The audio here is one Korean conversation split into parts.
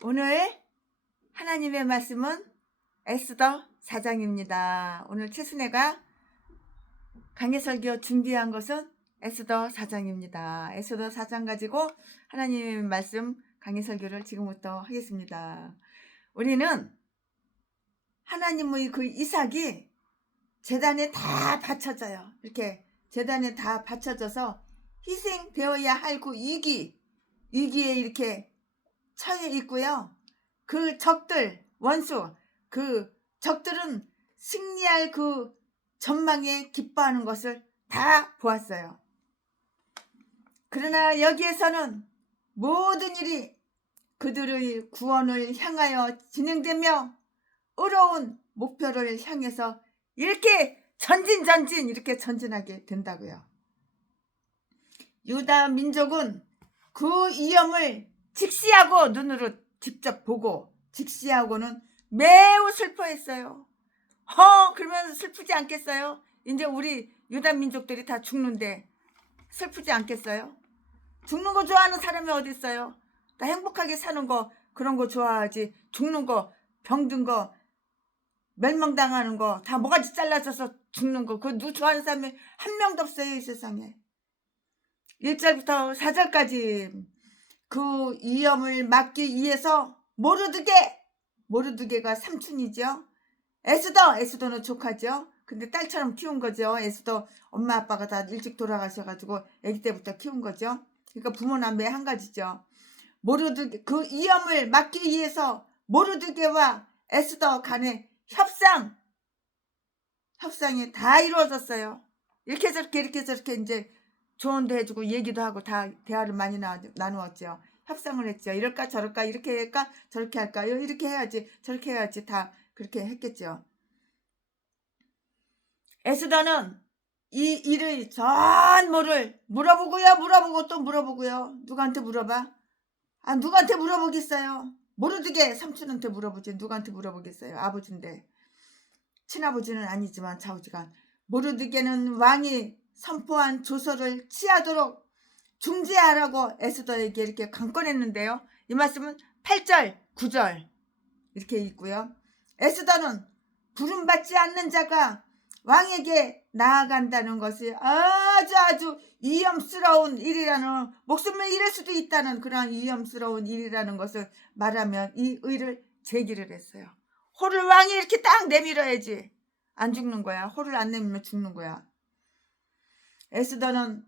오늘 하나님의 말씀은 에스더 4장입니다. 오늘 최순애가 강해설교 준비한 것은 에스더 4장입니다. 에스더 4장 가지고 하나님의 말씀 강해설교를 지금부터 하겠습니다. 우리는 하나님의 그 이삭이 제단에 다 바쳐져요. 이렇게 제단에 다 바쳐져서 희생되어야 할 그 위기에 이렇게 처해 있고요. 그 적들, 원수, 그 적들은 승리할 그 전망에 기뻐하는 것을 다 보았어요. 그러나 여기에서는 모든 일이 그들의 구원을 향하여 진행되며 의로운 목표를 향해서 이렇게 전진 이렇게 전진하게 된다고요. 유다 민족은 그 위험을 직시하고 눈으로 직접 보고 직시하고는 매우 슬퍼했어요. 그러면 슬프지 않겠어요? 이제 우리 유다 민족들이 다 죽는데 슬프지 않겠어요? 죽는 거 좋아하는 사람이 어디 있어요? 다 행복하게 사는 거 그런 거 좋아하지. 죽는 거, 병든 거, 멸망당하는 거, 다 모가지 잘라져서 죽는 거 그거 누구 좋아하는 사람이 한 명도 없어요, 이 세상에. 1절부터 4절까지 그 위험을 막기 위해서 모르드게가 삼촌이죠. 에스더는 조카죠. 근데 딸처럼 키운 거죠. 에스더 엄마 아빠가 다 일찍 돌아가셔가지고 아기 때부터 키운 거죠. 그러니까 부모나 매 한 가지죠. 그 위험을 막기 위해서 모르드게와 에스더 간의 협상이 다 이루어졌어요. 이렇게 저렇게 이제 조언도 해주고 얘기도 하고 다 대화를 많이 나누었죠. 협상을 했죠. 이럴까 저럴까 이렇게 할까 저렇게 할까요? 이렇게 해야지 저렇게 해야지 다 그렇게 했겠죠. 에스더는 이 일의 전모를 물어보고 또 물어보고요. 누구한테 물어봐? 누구한테 물어보겠어요? 모르드게 삼촌한테 물어보지. 누구한테 물어보겠어요? 아버지인데. 친아버지는 아니지만 좌우지간. 모르드게는 왕이 선포한 조서를 취하도록 중지하라고 에스더에게 이렇게 강권했는데요. 이 말씀은 8절, 9절 이렇게 있고요. 에스더는 부름받지 않는 자가 왕에게 나아간다는 것이 아주 위험스러운 일이라는, 목숨을 잃을 수도 있다는 그런 위험스러운 일이라는 것을 말하며 이 의를 제기를 했어요. 호를 왕이 이렇게 딱 내밀어야지 안 죽는 거야. 호를 안 내밀면 죽는 거야. 에스더는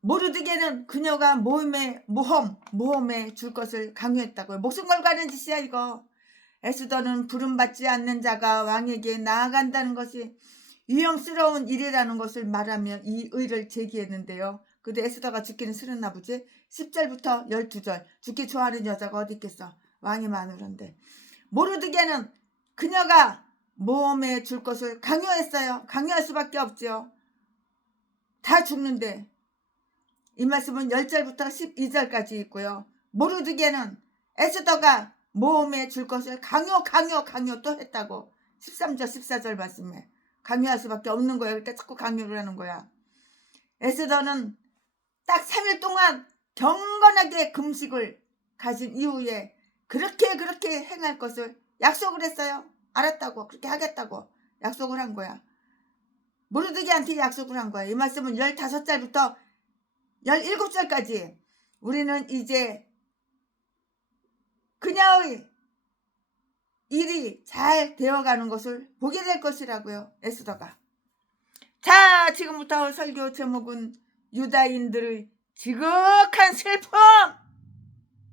모르드게는 그녀가 모험에 줄 것을 강요했다고요. 목숨 걸고 하는 짓이야 이거. 에스더는 부름받지 않는 자가 왕에게 나아간다는 것이 위험스러운 일이라는 것을 말하며 이 의를 제기했는데요. 근데 에스더가 죽기는 싫었나 보지. 10절부터 12절 죽기 좋아하는 여자가 어디 있겠어. 왕이 마누라인데. 모르드게는 그녀가 모험에 줄 것을 강요했어요. 강요할 수밖에 없죠. 다 죽는데. 이 말씀은 10절부터 12절까지 있고요. 모르드게는 에스더가 모험에 줄 것을 강요 또 했다고. 13절 14절 말씀에 강요할 수밖에 없는 거예요. 그러니까 자꾸 강요를 하는 거야. 에스더는 딱 3일 동안 경건하게 금식을 가진 이후에 그렇게 행할 것을 약속을 했어요. 알았다고, 그렇게 하겠다고 약속을 한 거야. 모르드게한테 약속을 한 거야. 이 말씀은 15절부터 17절까지 우리는 이제 그녀의 일이 잘 되어가는 것을 보게 될 것이라고요. 에스더가. 자, 지금부터 설교 제목은 유다인들의 지극한 슬픔.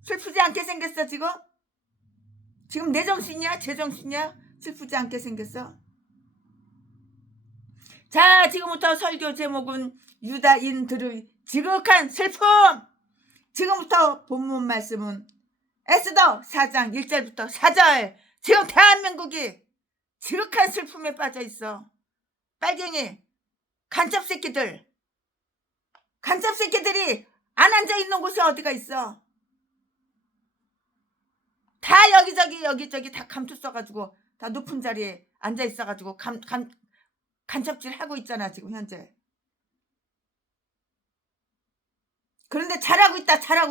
슬프지 않게 생겼어 지금? 지금 내 정신이야? 제 정신이야? 슬프지 않게 생겼어? 자, 지금부터 설교 제목은 유다인들의 지극한 슬픔. 지금부터 본문 말씀은 에스더 4장 1절부터 4절. 지금 대한민국이 지극한 슬픔에 빠져 있어. 빨갱이 간첩 새끼들이 안 앉아 있는 곳에 어디가 있어? 다 여기저기 다 감투 써가지고 다 높은 자리에 앉아 있어가지고 간첩질 하고 있잖아 지금 현재. 그런데 잘하고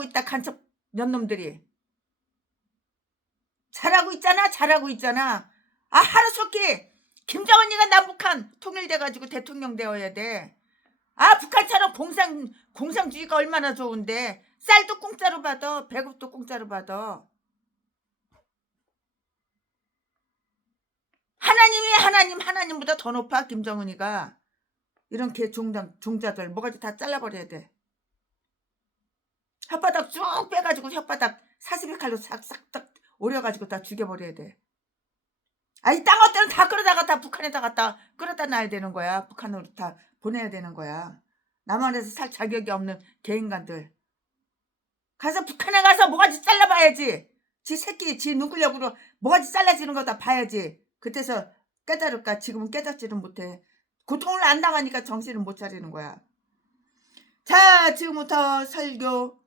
있다 간첩 년놈들이. 잘하고 있잖아. 하루속히 김정은이가 남북한 통일돼가지고 대통령 되어야 돼. 북한처럼 공산주의가 얼마나 좋은데. 쌀도 공짜로 받아, 배급도 공짜로 받아. 하나님보다 더 높아 김정은이가. 이런 개 종자들 뭐가지 다 잘라버려야 돼. 혓바닥 쭉 빼가지고 혓바닥 사시미 칼로 싹싹 오려가지고 다 죽여버려야 돼. 이 땅 것들은 다 끌어다가 다 북한에다 갖다 끌어다 놔야 되는 거야. 북한으로 다 보내야 되는 거야. 남한에서 살 자격이 없는 개인간들. 가서 북한에 가서 뭐가지 잘라봐야지. 지 새끼 지 눈구력으로 뭐가지 잘라지는 거 다 봐야지. 그때서 깨달을까. 지금은 깨닫지를 못해. 고통을 안 당하니까 정신을 못 차리는 거야. 자, 지금부터 설교.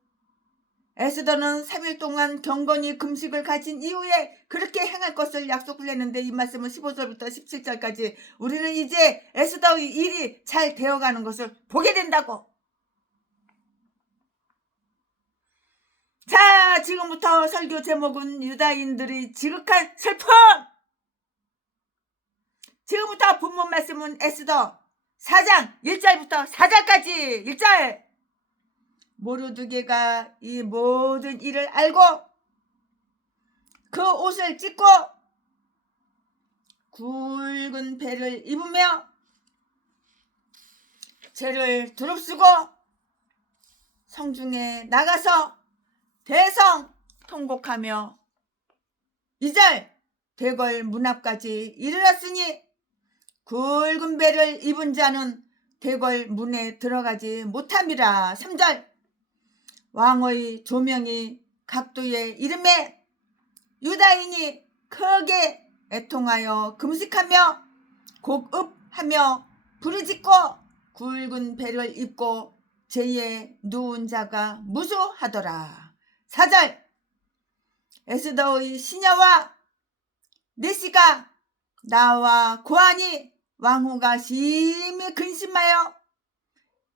에스더는 3일 동안 경건히 금식을 가진 이후에 그렇게 행할 것을 약속을 했는데, 이 말씀은 15절부터 17절까지 우리는 이제 에스더의 일이 잘 되어가는 것을 보게 된다고. 자, 지금부터 설교 제목은 유다인들의 지극한 슬픔. 지금부터 본문 말씀은 에스더 4장 1절부터 4절까지 1절. 모르드게가 이 모든 일을 알고 그 옷을 찢고 굵은 배를 입으며 죄를 두릅쓰고 성중에 나가서 대성 통곡하며 2절 대궐 문 앞까지 이르렀으니 굵은 배를 입은 자는 대궐 문에 들어가지 못함이라. 3절 왕의 조명이 각도에 이름에 유다인이 크게 애통하여 금식하며 곡읍하며 부르짖고 굵은 배를 입고 죄에 누운 자가 무수하더라. 4절 에스더의 시녀와 네시가 나와 고하니 왕후가 심히 근심하여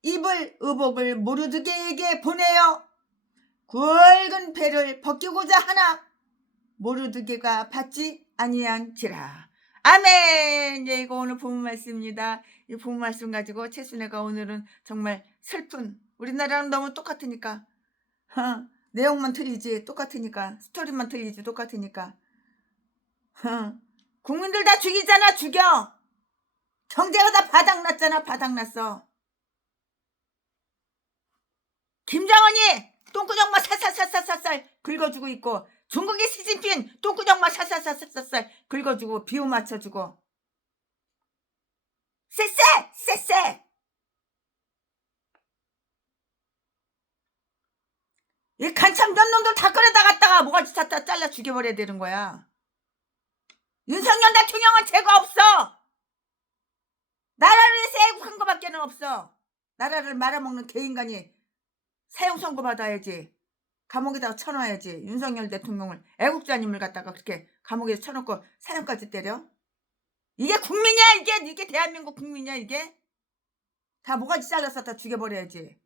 입을 의복을 모르드게에게 보내어 굵은 배를 벗기고자 하나 모르드게가 받지 아니한지라. 아멘. 예, 이거 오늘 본문 말씀입니다. 이 본문 말씀 가지고 최순애가 오늘은 정말 슬픈, 우리나라랑 너무 똑같으니까 내용만 틀리지 똑같으니까, 스토리만 틀리지 똑같으니까 국민들 다 죽이잖아. 죽여. 경제가 다 바닥났잖아. 바닥났어. 김정은이 똥구녕만 살살살살살살 긁어주고 있고, 중국의 시진핑 똥구녕만 살살살살살 긁어주고 비유 맞춰주고. 쎄. 이 간참 년놈들 다 끌어다 갔다가 뭐가지 다 잘라 죽여버려야 되는 거야. 윤석열 대통령은 죄가 없어. 나라를 위해서 애국한 거밖에는 없어. 나라를 말아먹는 개인간이 사형 선고 받아야지. 감옥에다가 쳐놔야지. 윤석열 대통령을, 애국자님을 갖다가 그렇게 감옥에 쳐놓고 사형까지 때려? 이게 국민이야? 이게 대한민국 국민이야? 이게 다 모가지 잘라서 다 죽여버려야지.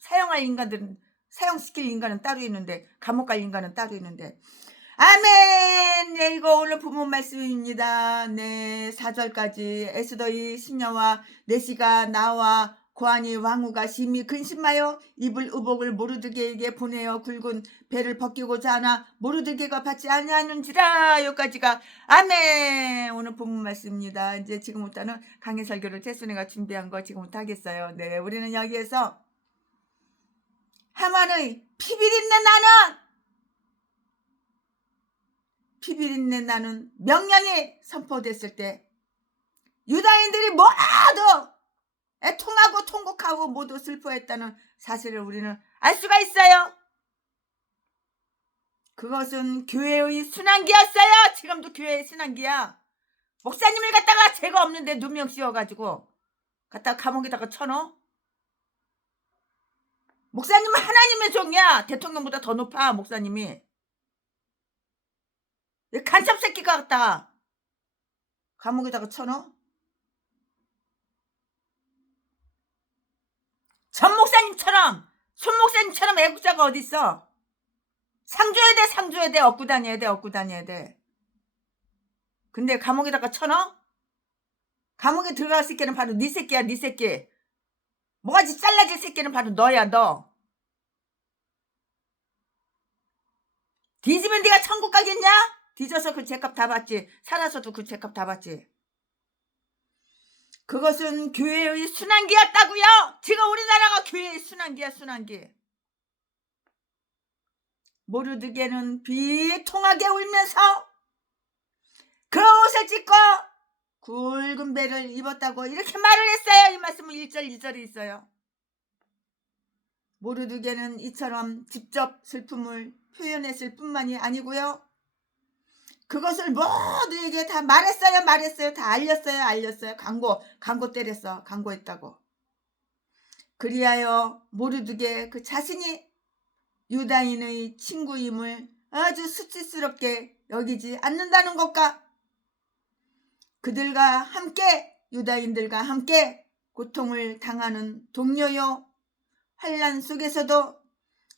사형할 인간들은, 사형시킬 인간은 따로 있는데, 감옥 갈 인간은 따로 있는데. 아멘. 네, 이거 오늘 본문 말씀입니다. 네, 4절까지 에스더의 시녀와 네시가 나와 고하니 왕후가 심히 근심하여 입을 의복을 모르드게에게 보내어 굵은 배를 벗기고자 하나 모르드게가 받지 아니하는지라. 여기까지가 아멘. 오늘 본문 말씀입니다. 이제 지금부터는 강의 설교를 최순애가 준비한 거 지금부터 하겠어요. 네, 우리는 여기에서 하만의 피비린내 나는 명령이 선포됐을 때 유다인들이 모두 애통하고 통곡하고 모두 슬퍼했다는 사실을 우리는 알 수가 있어요. 그것은 교회의 순환기였어요. 지금도 교회의 순환기야. 목사님을 갖다가 죄가 없는데 누명 씌워가지고 갖다가 감옥에다가 쳐넣어. 목사님은 하나님의 종이야. 대통령보다 더 높아 목사님이. 간첩 새끼가 갖다가 감옥에다가 쳐넣어. 전 목사님처럼 손목사님처럼 애국자가 어딨어? 상 줘야 돼, 상 줘야 돼. 얻고 다녀야 돼, 얻고 다녀야 돼. 근데 감옥에다가 쳐넣어? 감옥에 들어갈 새끼는 바로 네 새끼야, 네 새끼. 뭐가지 잘라질 새끼는 바로 너야, 너. 뒤지면 네가 천국 가겠냐? 뒤져서 그 죄값 다 받지. 살아서도 그 죄값 다 받지. 그것은 교회의 순환기였다고요. 지금 우리나라가 교회의 순환기야, 순환기. 모르드게는 비통하게 울면서 그 옷을 찢고 굵은 배를 입었다고 이렇게 말을 했어요. 이 말씀은 1절 2절에 있어요. 모르드게는 이처럼 직접 슬픔을 표현했을 뿐만이 아니고요. 그것을 모두에게 다 말했어요. 다 알렸어요. 광고 때렸어. 광고했다고. 그리하여 모르드게 그 자신이 유다인의 친구임을 아주 수치스럽게 여기지 않는다는 것과 그들과 함께 유다인들과 함께 고통을 당하는 동료요 환난 속에서도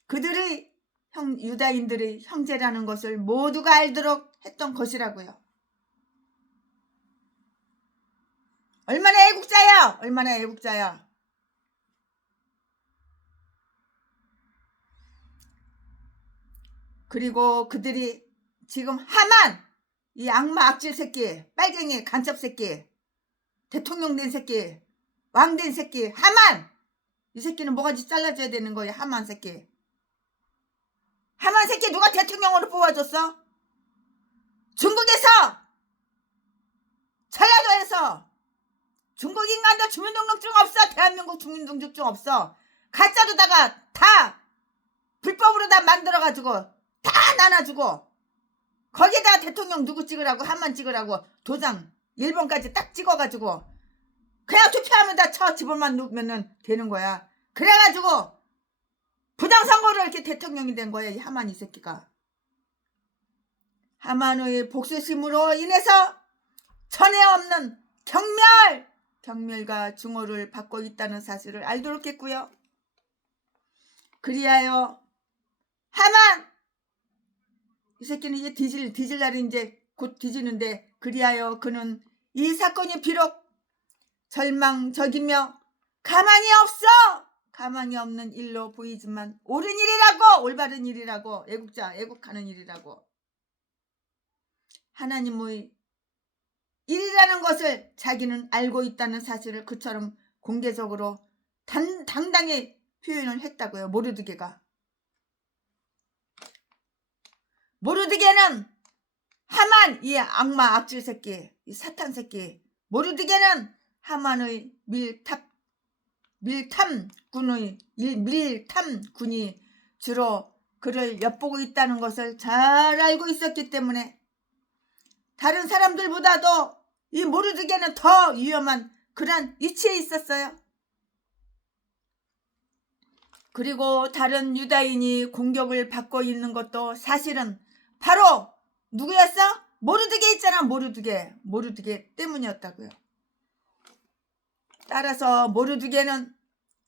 그들의 유다인들의 형제라는 것을 모두가 알도록 했던 것이라고요. 얼마나 애국자야. 얼마나 애국자야. 그리고 그들이 지금 하만, 이 악마 악질 새끼, 빨갱이 간첩 새끼, 대통령 된 새끼, 왕 된 새끼, 하만. 이 새끼는 뭐가지 잘라줘야 되는 거야. 하만 새끼. 하만 새끼 누가 대통령으로 뽑아줬어? 중국에서, 전라도에서. 중국 인간도 주민등록증 없어. 대한민국 주민등록증 없어. 가짜로다가 다 불법으로 다 만들어가지고 다 나눠주고 거기다가 대통령 누구 찍으라고, 한만 찍으라고 도장 1번까지 딱 찍어가지고 그냥 투표하면 다 쳐 집어만 놓으면 되는 거야. 그래가지고 부당선거로 이렇게 대통령이 된 거야. 이 하만 이 새끼가. 하만의 복수심으로 인해서 전에 없는 경멸과 증오를 받고 있다는 사실을 알도록 했고요. 그리하여 하만 이 새끼는 이제 뒤질 날이 이제 곧 뒤지는데 그리하여 그는 이 사건이 비록 절망적이며 가만히 없는 일로 보이지만 옳은 일이라고, 올바른 일이라고, 애국하는 일이라고, 하나님의 일이라는 것을 자기는 알고 있다는 사실을 그처럼 공개적으로 당당히 표현을 했다고요. 모르드게는 하만, 이 악마 악질 새끼, 이 사탄 새끼, 모르드게는 하만의 밀탐군이 주로 그를 엿보고 있다는 것을 잘 알고 있었기 때문에 다른 사람들보다도 이 모르드게는 더 위험한 그런 위치에 있었어요. 그리고 다른 유다인이 공격을 받고 있는 것도 사실은 바로 누구였어? 모르드게 있잖아. 모르드게 때문이었다고요. 따라서 모르드게는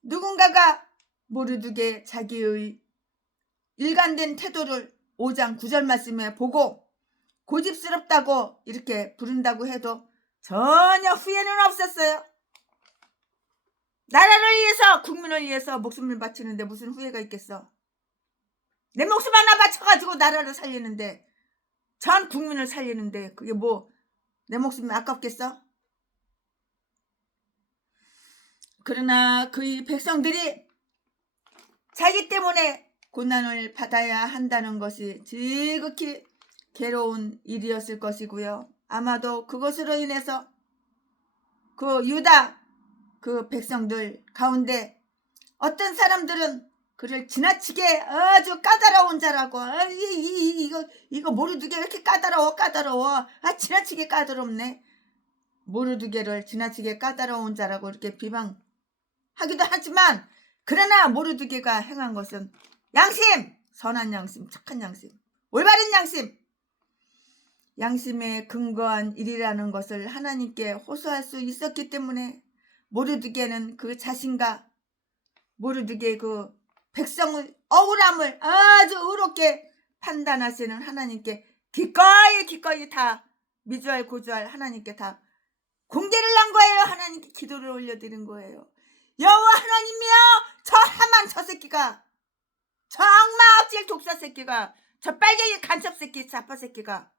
누군가가 모르드게 자기의 일관된 태도를 5장 9절 말씀에 보고 고집스럽다고 이렇게 부른다고 해도 전혀 후회는 없었어요. 나라를 위해서, 국민을 위해서 목숨을 바치는데 무슨 후회가 있겠어? 내 목숨 하나 바쳐가지고 나라를 살리는데, 전 국민을 살리는데 그게 뭐 내 목숨이 아깝겠어? 그러나 그의 백성들이 자기 때문에 고난을 받아야 한다는 것이 지극히 괴로운 일이었을 것이고요. 아마도 그것으로 인해서 그 유다 그 백성들 가운데 어떤 사람들은 그를 지나치게 아주 까다로운 자라고, 이거 모르드게 왜 이렇게 까다로워, 지나치게 까다롭네. 모르드게를 지나치게 까다로운 자라고 이렇게 비방하기도 하지만, 그러나 모르드게가 행한 것은 양심, 선한 양심, 착한 양심, 올바른 양심, 양심에 근거한 일이라는 것을 하나님께 호소할 수 있었기 때문에 모르드게는 그 자신과 모르드게 그 백성의 억울함을 아주 의롭게 판단하시는 하나님께 기꺼이 다 미주알 고주알 하나님께 다 공개를 한 거예요. 하나님께 기도를 올려드린 거예요. 여호와 하나님이여, 저 하만 저 새끼가, 저 악마 악질 독사 새끼가, 저 빨갱이 간첩 새끼 자파 새끼가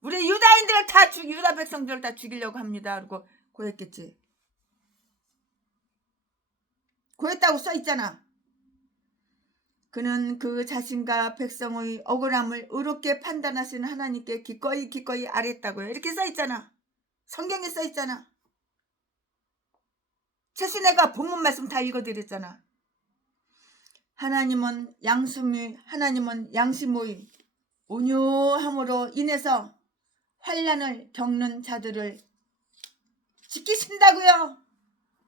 우리 유다인들을 다 유다 백성들을 다 죽이려고 합니다. 그리고 고했겠지. 고했다고 써있잖아. 그는 그 자신과 백성의 억울함을 의롭게 판단하시는 하나님께 기꺼이 아뢰었다고요. 이렇게 써있잖아. 성경에 써있잖아. 최신애가 본문 말씀 다 읽어드렸잖아. 하나님은 양심의 온유함으로 인해서 환난을 겪는 자들을 지키신다고요.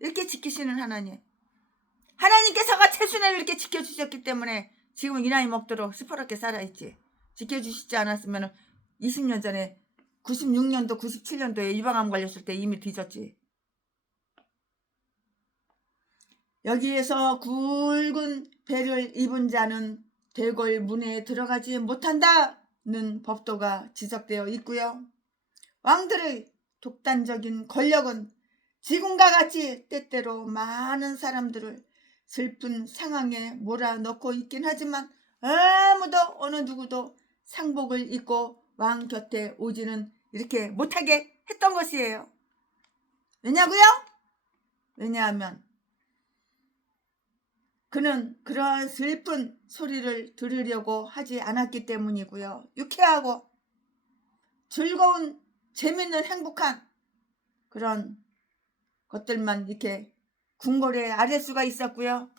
이렇게 지키시는 하나님. 하나님께서가 최순애를 이렇게 지켜주셨기 때문에 지금 이 나이 먹도록 시퍼렇게 살아있지. 지켜주시지 않았으면 20년 전에 96년도 97년도에 유방암 걸렸을 때 이미 뒤졌지. 여기에서 굵은 배를 입은 자는 대궐 문에 들어가지 못한다는 법도가 지적되어 있고요. 왕들의 독단적인 권력은 지금과 같이 때때로 많은 사람들을 슬픈 상황에 몰아넣고 있긴 하지만 아무도 어느 누구도 상복을 입고 왕 곁에 오지는 이렇게 못하게 했던 것이에요. 왜냐고요? 왜냐하면 그는 그러한 슬픈 소리를 들으려고 하지 않았기 때문이고요. 유쾌하고 즐거운 재밌는 행복한 그런 것들만 이렇게 궁궐에 아랠 수가 있었고요.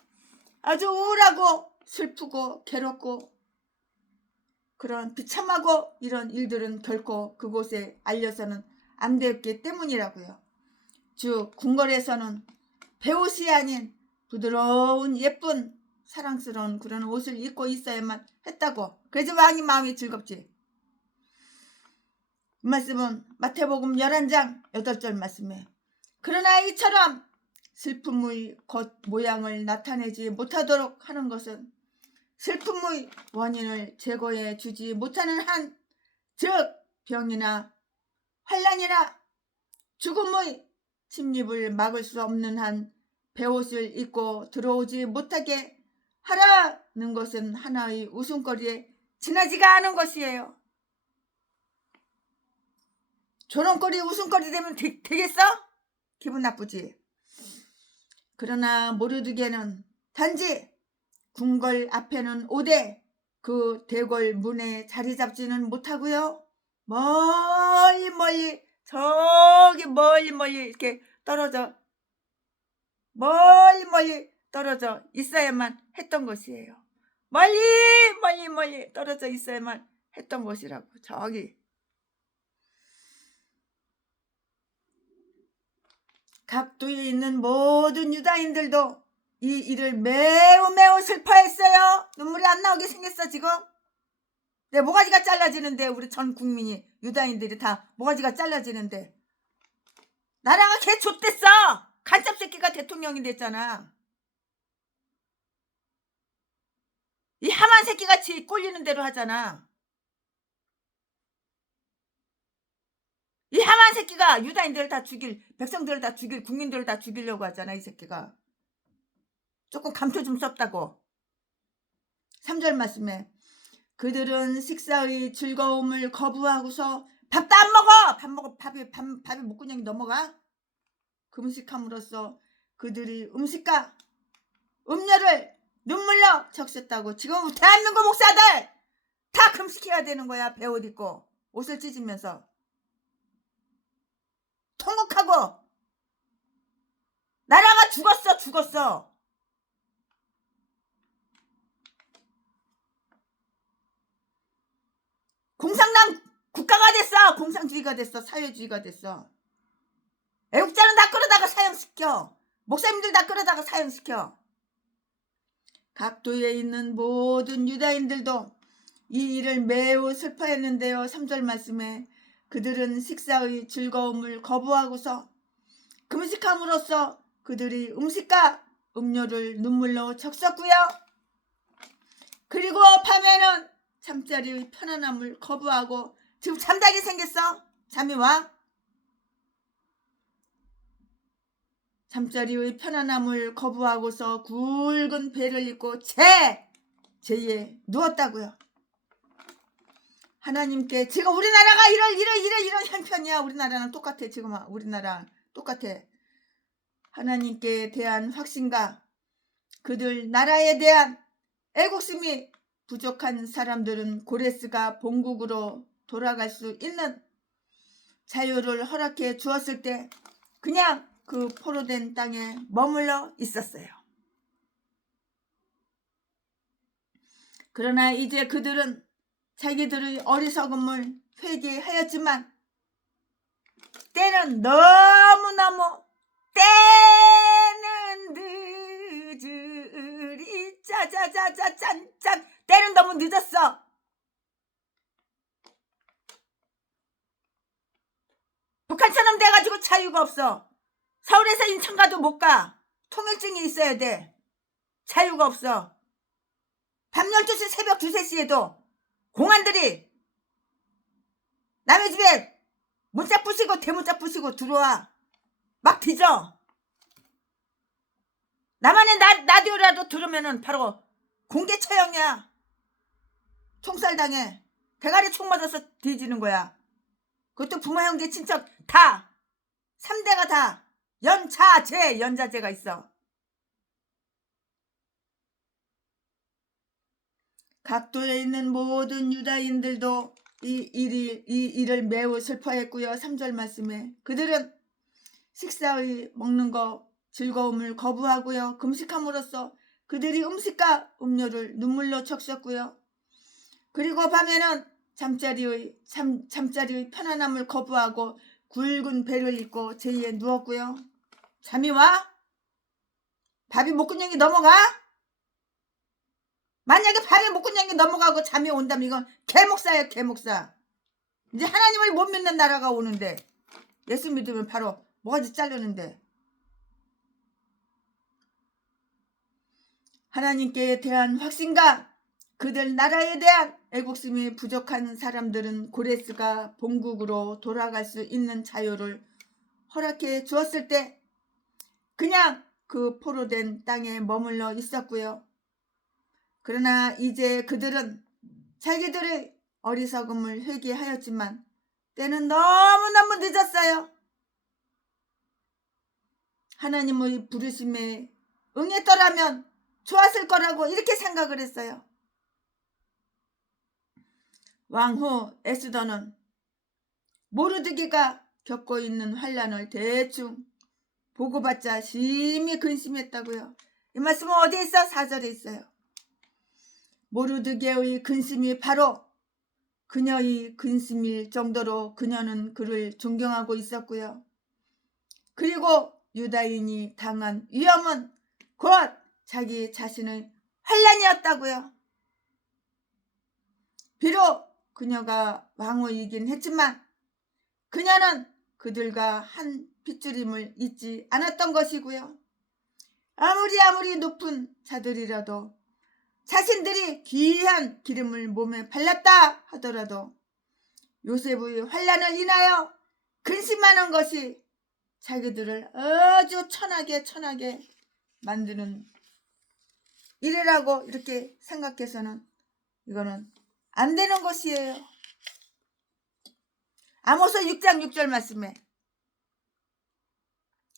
아주 우울하고 슬프고 괴롭고 그런 비참하고 이런 일들은 결코 그곳에 알려서는 안 되었기 때문이라고요. 즉 궁궐에서는 배옷이 아닌 부드러운 예쁜 사랑스러운 그런 옷을 입고 있어야만 했다고. 그래서 왕이 마음이 즐겁지. 이 말씀은 마태복음 11장 8절 말씀에 그러나 이처럼 슬픔의 겉모양을 나타내지 못하도록 하는 것은 슬픔의 원인을 제거해 주지 못하는 한, 즉 병이나 환난이나 죽음의 침입을 막을 수 없는 한 배옷을 입고 들어오지 못하게 하라는 것은 하나의 웃음거리에 지나지가 않은 것이에요. 조롱거리 웃음거리 되면 되겠어? 기분 나쁘지. 그러나 모르드게는 단지 궁궐 앞에는 오되 그 대궐 문에 자리 잡지는 못하고요. 멀리 저기 멀리 이렇게 떨어져 멀리 떨어져 있어야만 했던 것이에요. 멀리 떨어져 있어야만 했던 것이라고. 저기 각도에 있는 모든 유다인들도 이 일을 매우 슬퍼했어요. 눈물이 안 나오게 생겼어. 지금 내 모가지가 잘라지는데, 우리 전 국민이 유다인들이 다 모가지가 잘라지는데 나라가 개 좆됐어. 간첩 새끼가 대통령이 됐잖아. 이 하만 새끼같이 꼴리는 대로 하잖아. 이 하만 새끼가 유다인들을 다 죽일, 백성들을 다 죽일, 국민들을 다 죽이려고 하잖아. 이 새끼가 조금 감초 좀 썼다고. 3절 말씀에 그들은 식사의 즐거움을 거부하고서 밥도 안 먹어. 밥이 목구멍이 넘어가. 금식함으로써 그들이 음식과 음료를 눈물로 적셨다고. 지금 대한민국 목사들 다 금식해야 되는 거야. 배옷 입고 옷을 찢으면서 통곡하고. 나라가 죽었어. 공산당 국가가 됐어. 공산주의가 됐어. 사회주의가 됐어. 애국자는 다 끌어다가 사형시켜. 목사님들 다 끌어다가 사형시켜. 각도에 있는 모든 유다인들도 이 일을 매우 슬퍼했는데요. 3절 말씀에 그들은 식사의 즐거움을 거부하고서 금식함으로써 그들이 음식과 음료를 눈물로 적셨고요. 그리고 밤에는 잠자리의 편안함을 거부하고 지금 잠자게 생겼어. 잠이 와? 잠자리의 편안함을 거부하고서 굵은 배를 입고 제에 누웠다고요. 하나님께 지금 우리나라가 이런 형편이야. 우리나라랑 똑같아. 지금 우리나라 똑같아. 하나님께 대한 확신과 그들 나라에 대한 애국심이 부족한 사람들은 고레스가 본국으로 돌아갈 수 있는 자유를 허락해 주었을 때 그냥 그 포로된 땅에 머물러 있었어요. 그러나 이제 그들은 자기들의 어리석음을 회개하였지만 때는 너무너무 때는 늦으리 짜자자자 짠짠 때는 너무 늦었어. 북한처럼 돼가지고 자유가 없어. 서울에서 인천 가도 못 가. 통일증이 있어야 돼. 자유가 없어. 밤 12시 새벽 2, 3시에도 공안들이 남의 집에 문짝 부시고 대문짝 부시고 들어와. 막 뒤져. 나만의 라디오라도 들으면은 바로 공개 처형이야. 총살당해. 대가리 총 맞아서 뒤지는 거야. 그것도 부모 형제 친척 다 3대가 다 연자제가 있어. 각도에 있는 모든 유다인들도 이 일을 매우 슬퍼했고요. 3절 말씀에 그들은 식사의 먹는 거 즐거움을 거부하고요. 금식함으로써 그들이 음식과 음료를 눈물로 적셨고요. 그리고 밤에는 잠자리의 편안함을 거부하고 굵은 배를 입고 제이에 누웠고요. 잠이 와? 밥이 목구멍이 넘어가? 만약에 밥이 목구멍이 넘어가고 잠이 온다면 이건 개목사예요. 개목사. 이제 하나님을 못 믿는 나라가 오는데 예수 믿으면 바로 뭐가지 자르는데. 하나님께 대한 확신과 그들 나라에 대한 애국심이 부족한 사람들은 고레스가 본국으로 돌아갈 수 있는 자유를 허락해 주었을 때 그냥 그 포로된 땅에 머물러 있었고요. 그러나 이제 그들은 자기들의 어리석음을 회개하였지만 때는 너무너무 늦었어요. 하나님의 부르심에 응했더라면 좋았을 거라고 이렇게 생각을 했어요. 왕후 에스더는 모르드게가 겪고 있는 환란을 대충 보고받자 심히 근심했다고요. 이 말씀은 어디에 있어? 4절에 있어요. 모르드게의 근심이 바로 그녀의 근심일 정도로 그녀는 그를 존경하고 있었고요. 그리고 유다인이 당한 위험은 곧 자기 자신의 환란이었다고요. 비록 그녀가 왕후이긴 했지만 그녀는 그들과 한 핏줄임을 잊지 않았던 것이고요. 아무리 높은 자들이라도 자신들이 귀한 기름을 몸에 발랐다 하더라도 요셉의 환란을 인하여 근심하는 것이 자기들을 아주 천하게 만드는 일이라고 이렇게 생각해서는 이거는 안 되는 것이에요. 아모스 6장 6절 말씀에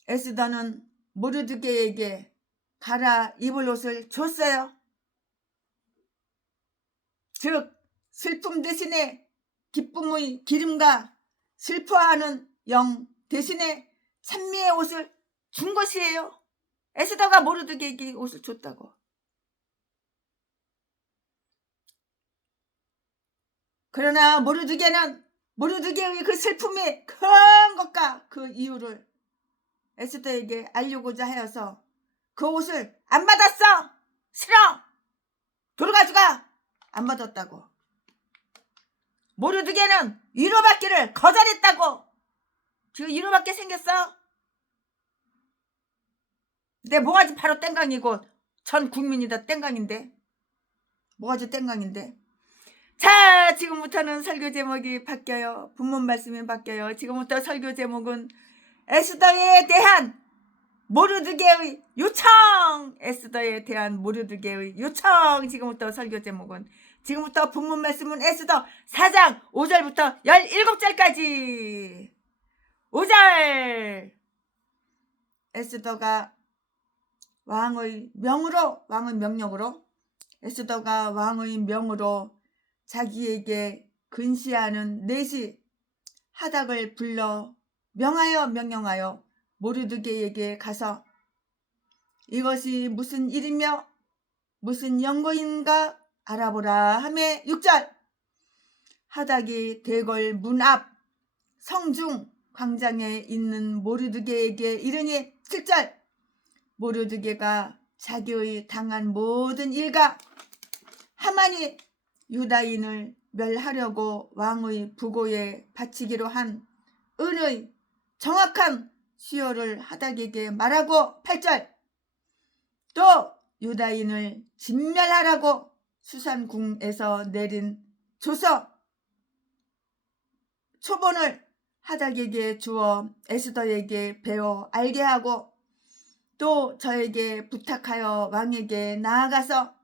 에스더는 모르드게에게 갈아 입을 옷을 줬어요. 즉 슬픔 대신에 기쁨의 기름과 슬퍼하는 영 대신에 찬미의 옷을 준 것이에요. 에스더가 모르드게에게 옷을 줬다고. 그러나 모르드게의 그 슬픔이 큰 것과 그 이유를 에스더에게 알려고자 하여서 그 옷을 안 받았어. 싫어. 돌아가져가. 안 받았다고. 모르드게는 위로받기를 거절했다고. 지금 위로받게 생겼어. 내 모가지 바로 땡강이고 전 국민이 다 땡강인데. 모가지 땡강인데. 자, 지금부터는 설교 제목이 바뀌어요. 본문 말씀이 바뀌어요. 지금부터 설교 제목은 에스더에 대한 모르드게의 요청. 에스더에 대한 모르드게의 요청. 지금부터 설교 제목은, 지금부터 본문 말씀은 에스더 4장 5절부터 17절까지. 5절. 에스더가 왕의 명령으로 에스더가 왕의 명으로 자기에게 근시하는 넷이 하닥을 불러 명령하여 모르드게에게 가서 이것이 무슨 일이며 무슨 연고인가 알아보라 하매 6절. 하닥이 대궐 문 앞 성중 광장에 있는 모르드게에게 이르니 7절. 모르드게가 자기의 당한 모든 일과 하만이 유다인을 멸하려고 왕의 부고에 바치기로 한 은의 정확한 수요를 하닥에게 말하고 8절. 또 유다인을 진멸하라고 수산궁에서 내린 조서 초본을 하닥에게 주어 에스더에게 배워 알게 하고 또 저에게 부탁하여 왕에게 나아가서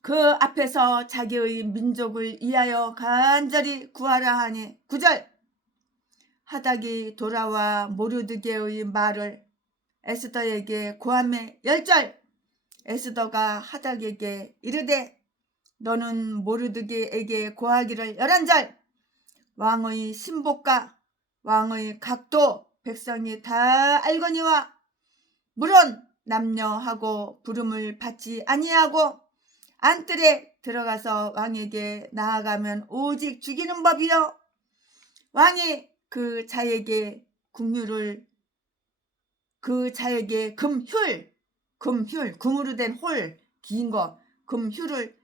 그 앞에서 자기의 민족을 위하여 간절히 구하라 하니 9절. 하닥이 돌아와 모르드게의 말을 에스더에게 고하매 10절. 에스더가 하닥에게 이르되 너는 모르드게에게 고하기를 11절. 왕의 신복과 왕의 각도 백성이 다 알거니와 물론 남녀하고 부름을 받지 아니하고 안뜰에 들어가서 왕에게 나아가면 오직 죽이는 법이요 왕이 그 자에게 금으로 된 홀 긴 거 금휴를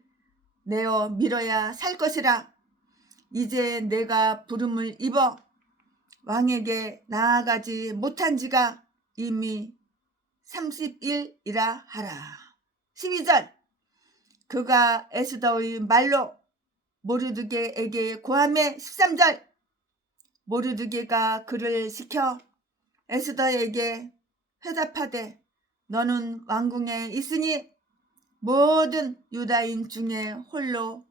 내어 밀어야 살 것이라. 이제 내가 부름을 입어 왕에게 나아가지 못한 지가 이미 30일이라 하라. 12절. 그가 에스더의 말로 모르드게에게 고하매 13절. 모르드게가 그를 시켜 에스더에게 회답하되 너는 왕궁에 있으니 모든 유다인 중에 홀로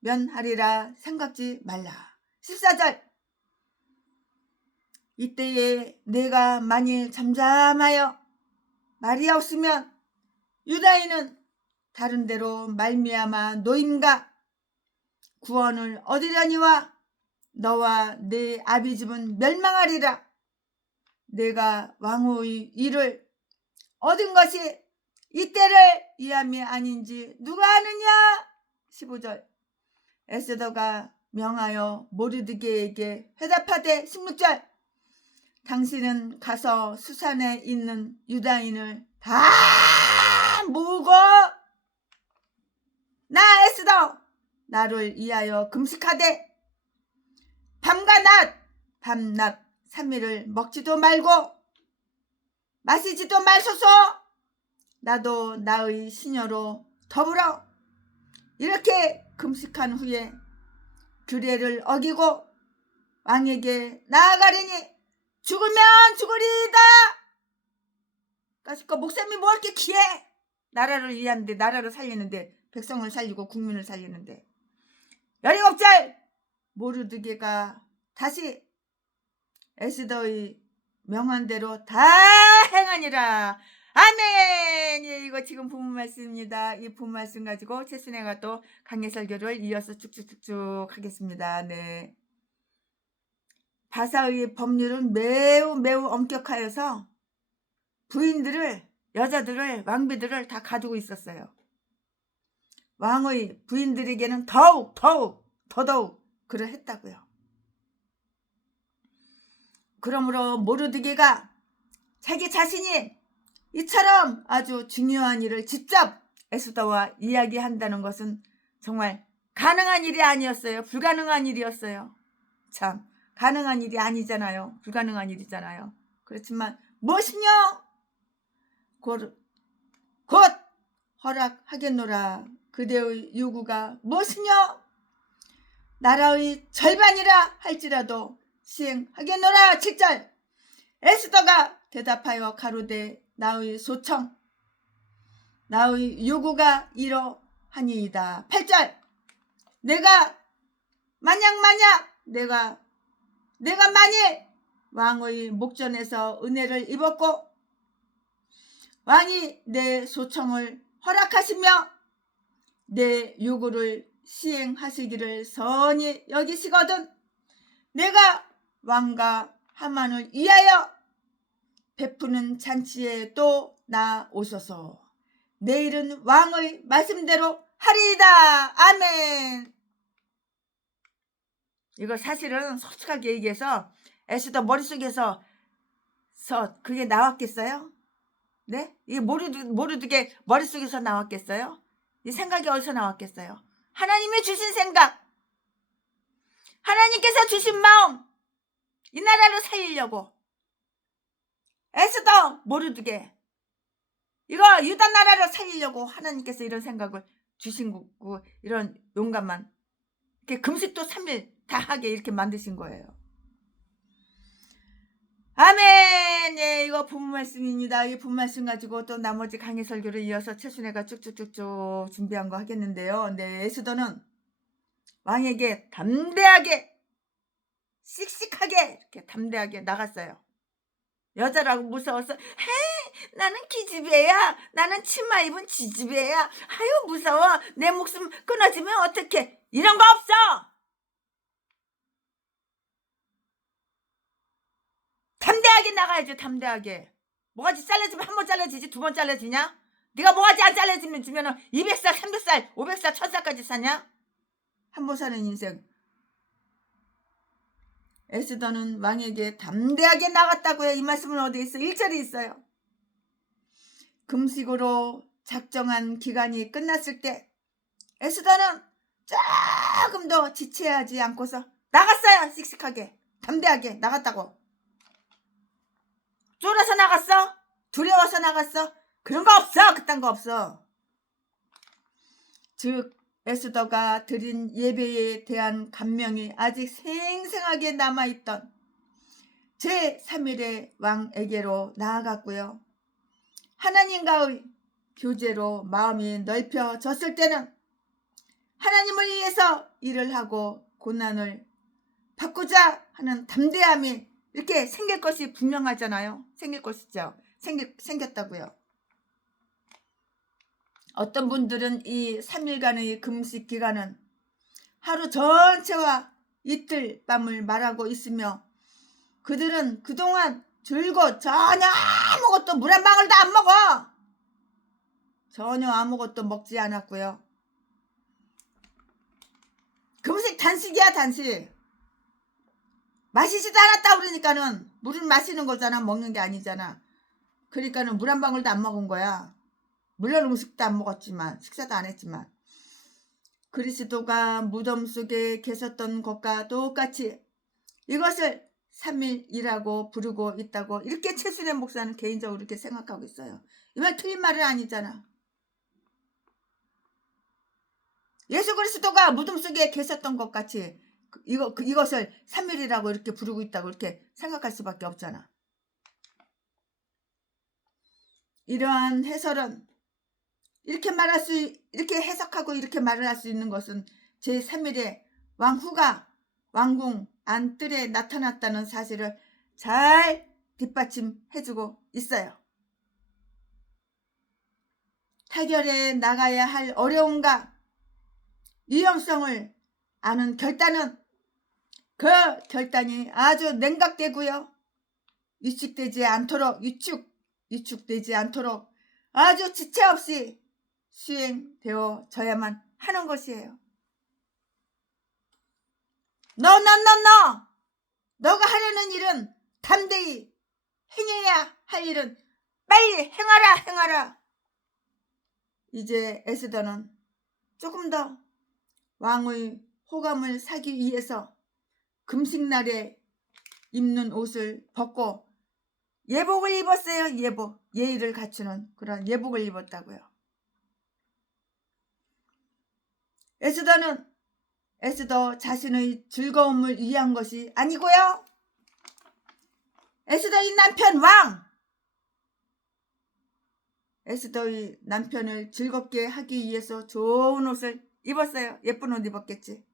면하리라 생각지 말라. 14절. 이때에 내가 만일 잠잠하여 말이 없으면 유다인은 다른 데로 말미암아 노임과 구원을 얻으려니와 너와 네 아비집은 멸망하리라. 내가 왕후의 일을 얻은 것이 이때를 위함이 아닌지 누가 아느냐. 15절. 에스더가 명하여 모르드게에게 회답하되 16절. 당신은 가서 수산에 있는 유다인을 다 모으고 나 에스더 나를 위하여 금식하되 밤과 밤낮 3일을 먹지도 말고 마시지도 말소서. 나도 나의 시녀로 더불어 이렇게 금식한 후에 규례를 어기고 왕에게 나아가리니 죽으면 죽으리이다. 그러니까 목사님이 뭐 이렇게 귀해. 나라를 위하는데, 나라를 살리는데, 백성을 살리고 국민을 살리는데. 17절. 모르드게가 다시 에스더의 명한대로 다 행하니라. 아멘. 예, 이거 지금 본문 말씀입니다. 이 본문 말씀 가지고 최순애가 또 강해 설교를 이어서 쭉쭉쭉쭉 하겠습니다. 네. 바사의 법률은 매우 엄격하여서 부인들을, 여자들을, 왕비들을 다 가두고 있었어요. 왕의 부인들에게는 더더욱 그러했다고요. 그러므로 모르드게가 자기 자신이 이처럼 아주 중요한 일을 직접 에스더와 이야기한다는 것은 정말 가능한 일이 아니었어요. 불가능한 일이었어요. 참 가능한 일이 아니잖아요. 불가능한 일이잖아요. 그렇지만 무엇이뇨? 곧 허락하겠노라. 그대의 요구가 무엇이뇨? 나라의 절반이라 할지라도 시행하겠노라. 7절 에스더가 대답하여 가로되 나의 소청 나의 요구가 이러하니이다. 8절 내가 만일 왕의 목전에서 은혜를 입었고 왕이 내 소청을 허락하시며 내 요구를 시행하시기를 선히 여기시거든 내가 왕과 하만을 위하여 베푸는 잔치에 또 나오소서. 내일은 왕의 말씀대로 하리이다. 아멘. 이거 사실은 솔직하게 얘기해서 에스더 머릿속에서 그게 나왔겠어요? 네? 이게 모르게 머릿속에서 나왔겠어요? 이 생각이 어디서 나왔겠어요? 하나님이 주신 생각, 하나님께서 주신 마음, 이 나라를 살리려고 에스더 모르게 이거 유다 나라를 살리려고 하나님께서 이런 생각을 주신 거고 이런 용감한 이렇게 금식도 3일 다 하게 이렇게 만드신 거예요. 아멘. 예, 이거 본문 말씀입니다. 이 본문 말씀 가지고 또 나머지 강의 설교를 이어서 최순애가 쭉쭉쭉쭉 준비한 거 하겠는데요. 네, 에스더는 왕에게 담대하게 씩씩하게 이렇게 담대하게 나갔어요. 여자라고 무서워서 나는 기집애야. 나는 치마 입은 지집애야. 아유 무서워. 내 목숨 끊어지면 어떡해. 이런 거 없어. 담대하게 나가야죠. 담대하게. 모가지 잘라지면 한 번 잘라지지 2번 잘라지냐? 네가 모가지 안 잘라지면 200살 300살 500살 1000살까지 사냐? 한 번 사는 인생. 에스더는 왕에게 담대하게 나갔다고요. 이 말씀은 어디에 있어? 1절에 있어요. 금식으로 작정한 기간이 끝났을 때 에스더는 조금 더 지체하지 않고서 나갔어요. 씩씩하게 담대하게 나갔다고. 쫄아서 나갔어? 두려워서 나갔어? 그런 거 없어. 그딴 거 없어. 즉 에스더가 드린 예배에 대한 감명이 아직 생생하게 남아있던 제3일의 왕에게로 나아갔고요. 하나님과의 교제로 마음이 넓혀졌을 때는 하나님을 위해서 일을 하고 고난을 받고자 하는 담대함이 이렇게 생길 것이 분명하잖아요. 생길 것이죠. 생겼다고요. 어떤 분들은 이 3일간의 금식 기간은 하루 전체와 이틀 밤을 말하고 있으며 그들은 그동안 줄곧 전혀 아무것도 물 한 방울도 안 먹어. 전혀 아무것도 먹지 않았고요. 금식 단식이야 단식. 마시지도 않았다 그러니까는 물은 마시는 거잖아. 먹는 게 아니잖아. 그러니까는 물 한 방울도 안 먹은 거야. 물론 음식도 안 먹었지만 식사도 안 했지만 그리스도가 무덤 속에 계셨던 것과 똑같이 이것을 3일이라고 부르고 있다고 이렇게 최순애 목사는 개인적으로 이렇게 생각하고 있어요. 이 말 틀린 말은 아니잖아. 예수 그리스도가 무덤 속에 계셨던 것 같이 이것을 3일이라고 이렇게 부르고 있다고 이렇게 생각할 수밖에 없잖아. 이러한 해설은 이렇게 해석하고 이렇게 말을 할 수 있는 것은 제3일에 왕후가 왕궁 안뜰에 나타났다는 사실을 잘 뒷받침해주고 있어요. 타결해 나가야 할 어려움과 위험성을 아는 결단은 그 결단이 아주 냉각되고요. 위축되지 않도록 아주 지체 없이 수행되어져야만 하는 것이에요. 너가 하려는 일은 담대히 행해야 할 일은 빨리 행하라. 이제 에스더는 조금 더 왕의 호감을 사기 위해서 금식날에 입는 옷을 벗고 예복을 입었어요. 예복. 예의를 갖추는 그런 예복을 입었다고요. 에스더 자신의 즐거움을 위한 것이 아니고요. 에스더의 남편 왕! 에스더의 남편을 즐겁게 하기 위해서 좋은 옷을 입었어요. 예쁜 옷 입었겠지.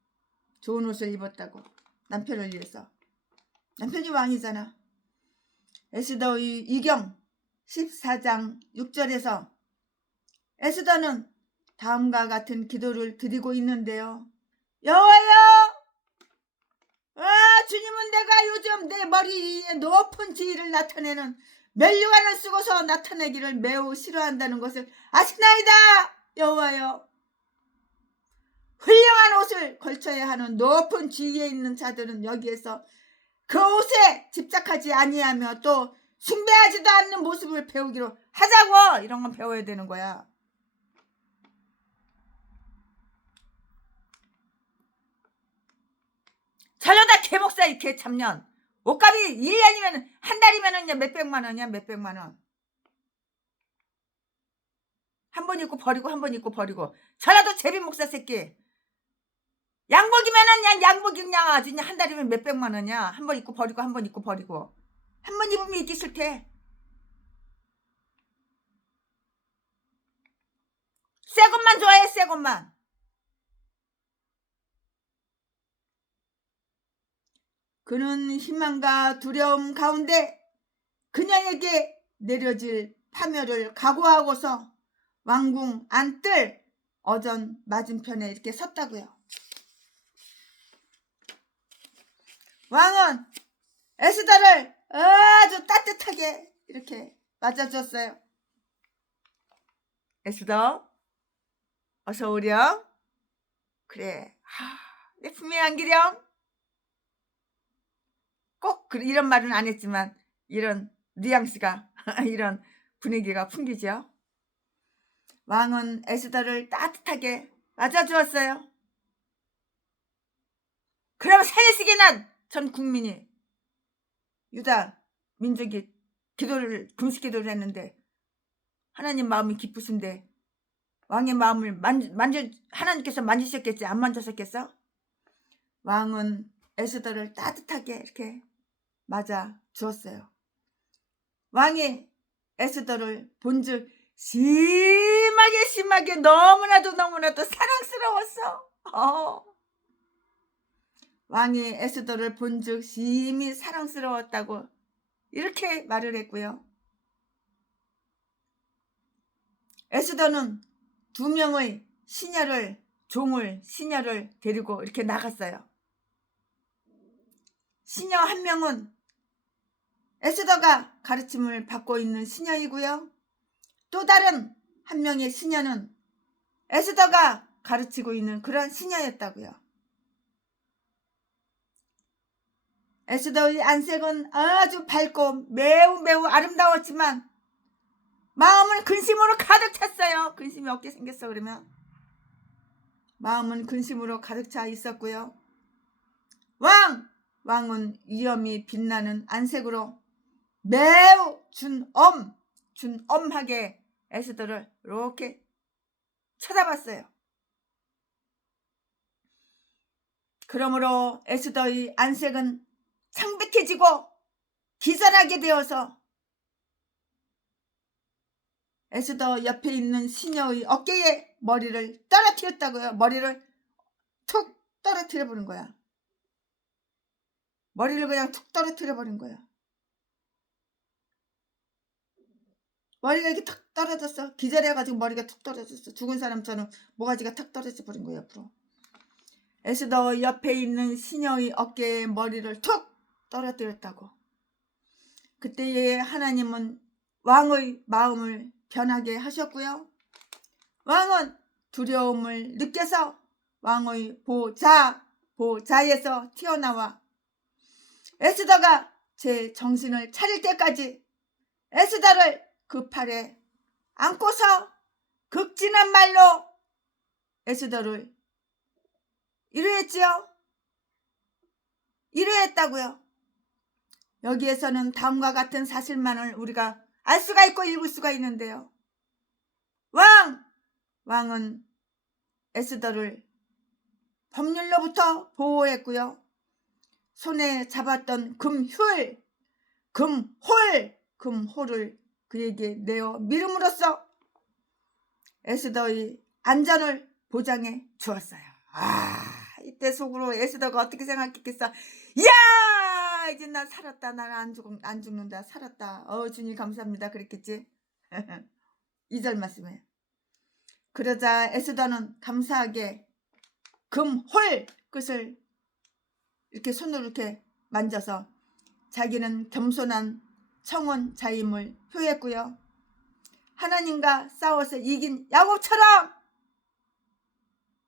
좋은 옷을 입었다고. 남편을 위해서. 남편이 왕이잖아. 에스더의 이경 14장 6절에서 에스더는 다음과 같은 기도를 드리고 있는데요. 여호와여, 주님은 내가 요즘 내 머리 위에 높은 지위를 나타내는 면류관을 쓰고서 나타내기를 매우 싫어한다는 것을 아시나이다. 여호와여, 훌륭한 옷을 걸쳐야 하는 높은 지위에 있는 자들은 여기에서 그 옷에 집착하지 아니하며 또 숭배하지도 않는 모습을 배우기로 하자고. 이런 건 배워야 되는 거야. 저러다 개목사 개참년. 옷값이 1년이면 한 달이면 이제 몇백만 원이야. 몇백만 원. 한 번 입고 버리고 한 번 입고 버리고. 저라도 제비 목사 새끼. 양복이면은 그냥 양복이 그냥 아주 그냥 한 달이면 몇백만 원이야. 한 번 입고 버리고 한 번 입고 버리고. 한 번 입으면 입기 싫대. 새 것만 좋아해. 새 것만. 그는 희망과 두려움 가운데 그녀에게 내려질 파멸을 각오하고서 왕궁 안뜰 어전 맞은편에 이렇게 섰다고요. 왕은 에스더를 아주 따뜻하게 이렇게 맞아줬어요. 에스더, 어서 오렴. 그래, 내 품에 안기렴. 꼭 이런 말은 안 했지만 이런 뉘앙스가 이런 분위기가 풍기죠. 왕은 에스더를 따뜻하게 맞아주었어요. 그럼 세시기나 전 국민이 유다 민족이 금식 기도를 했는데 하나님 마음이 기쁘신데 왕의 마음을 하나님께서 만지셨겠지? 안 만졌었겠어? 왕은 에스더를 따뜻하게 이렇게 맞아 주었어요. 왕이 에스더를 본즉 심하게 너무나도 사랑스러웠어. 왕이 에스더를 본즉 심히 사랑스러웠다고 이렇게 말을 했고요. 에스더는 2명의 시녀를 데리고 이렇게 나갔어요. 시녀 한 명은 에스더가 가르침을 받고 있는 시녀이고요. 또 다른 한 명의 시녀는 에스더가 가르치고 있는 그런 시녀였다고요. 에스더의 안색은 아주 밝고 매우 아름다웠지만 마음은 근심으로 가득 찼어요. 근심이 없게 생겼어. 그러면 마음은 근심으로 가득 차 있었고요. 왕은 위엄이 빛나는 안색으로 매우 준엄하게 에스더를 이렇게 쳐다봤어요. 그러므로 에스더의 안색은 창백해지고 기절하게 되어서 에스더 옆에 있는 시녀의 어깨에 머리를 떨어뜨렸다고요. 머리를 툭 떨어뜨려 버린 거야. 머리를 그냥 툭 떨어뜨려 버린 거야. 머리가 이렇게 탁 떨어졌어. 기절해가지고 머리가 툭 떨어졌어. 죽은 사람처럼 모가지가 탁 떨어져 버린 거야. 옆으로. 에스더 옆에 있는 시녀의 어깨에 머리를 툭 떨어뜨렸다고. 그때에 하나님은 왕의 마음을 변하게 하셨고요. 왕은 두려움을 느껴서 왕의 보좌에서 튀어나와 에스더가 제 정신을 차릴 때까지 에스더를 그 팔에 안고서 극진한 말로 에스더를 위로했지요. 위로했다고요. 여기에서는 다음과 같은 사실만을 우리가 알 수가 있고 읽을 수가 있는데요. 왕은 에스더를 법률로부터 보호했고요. 손에 잡았던 금홀을 그에게 내어 미름으로써 에스더의 안전을 보장해 주었어요. 이때 속으로 에스더가 어떻게 생각했겠어? 이야, 이제 난 살았다. 난 안 죽는다. 살았다. 주님 감사합니다. 그랬겠지. 2절 말씀에. 그러자 에스더는 감사하게 금홀 끝을 이렇게 손으로 이렇게 만져서 자기는 겸손한 청혼자임을 표했고요. 하나님과 싸워서 이긴 야곱처럼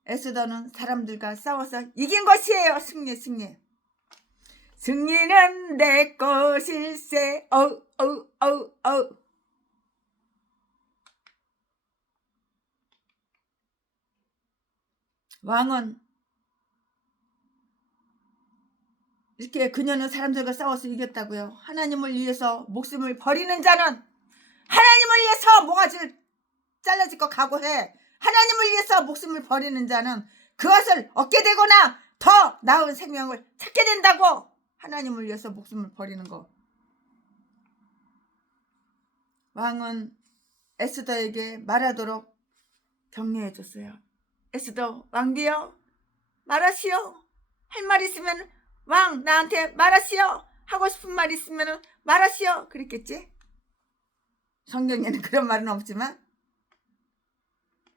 에스더는 사람들과 싸워서 이긴 것이에요. 승리. 승리는 내 것일세. 왕은 이렇게 그녀는 사람들과 싸워서 이겼다고요. 하나님을 위해서 목숨을 버리는 자는 하나님을 위해서 모가지를 잘라질 거 각오해. 하나님을 위해서 목숨을 버리는 자는 그것을 얻게 되거나 더 나은 생명을 찾게 된다고. 하나님을 위해서 목숨을 버리는 거. 왕은 에스더에게 말하도록 격려해 줬어요. 에스더 왕비여, 말하시오. 할 말 있으면 왕 나한테 말하시오. 하고 싶은 말 있으면 말하시오. 그랬겠지? 성경에는 그런 말은 없지만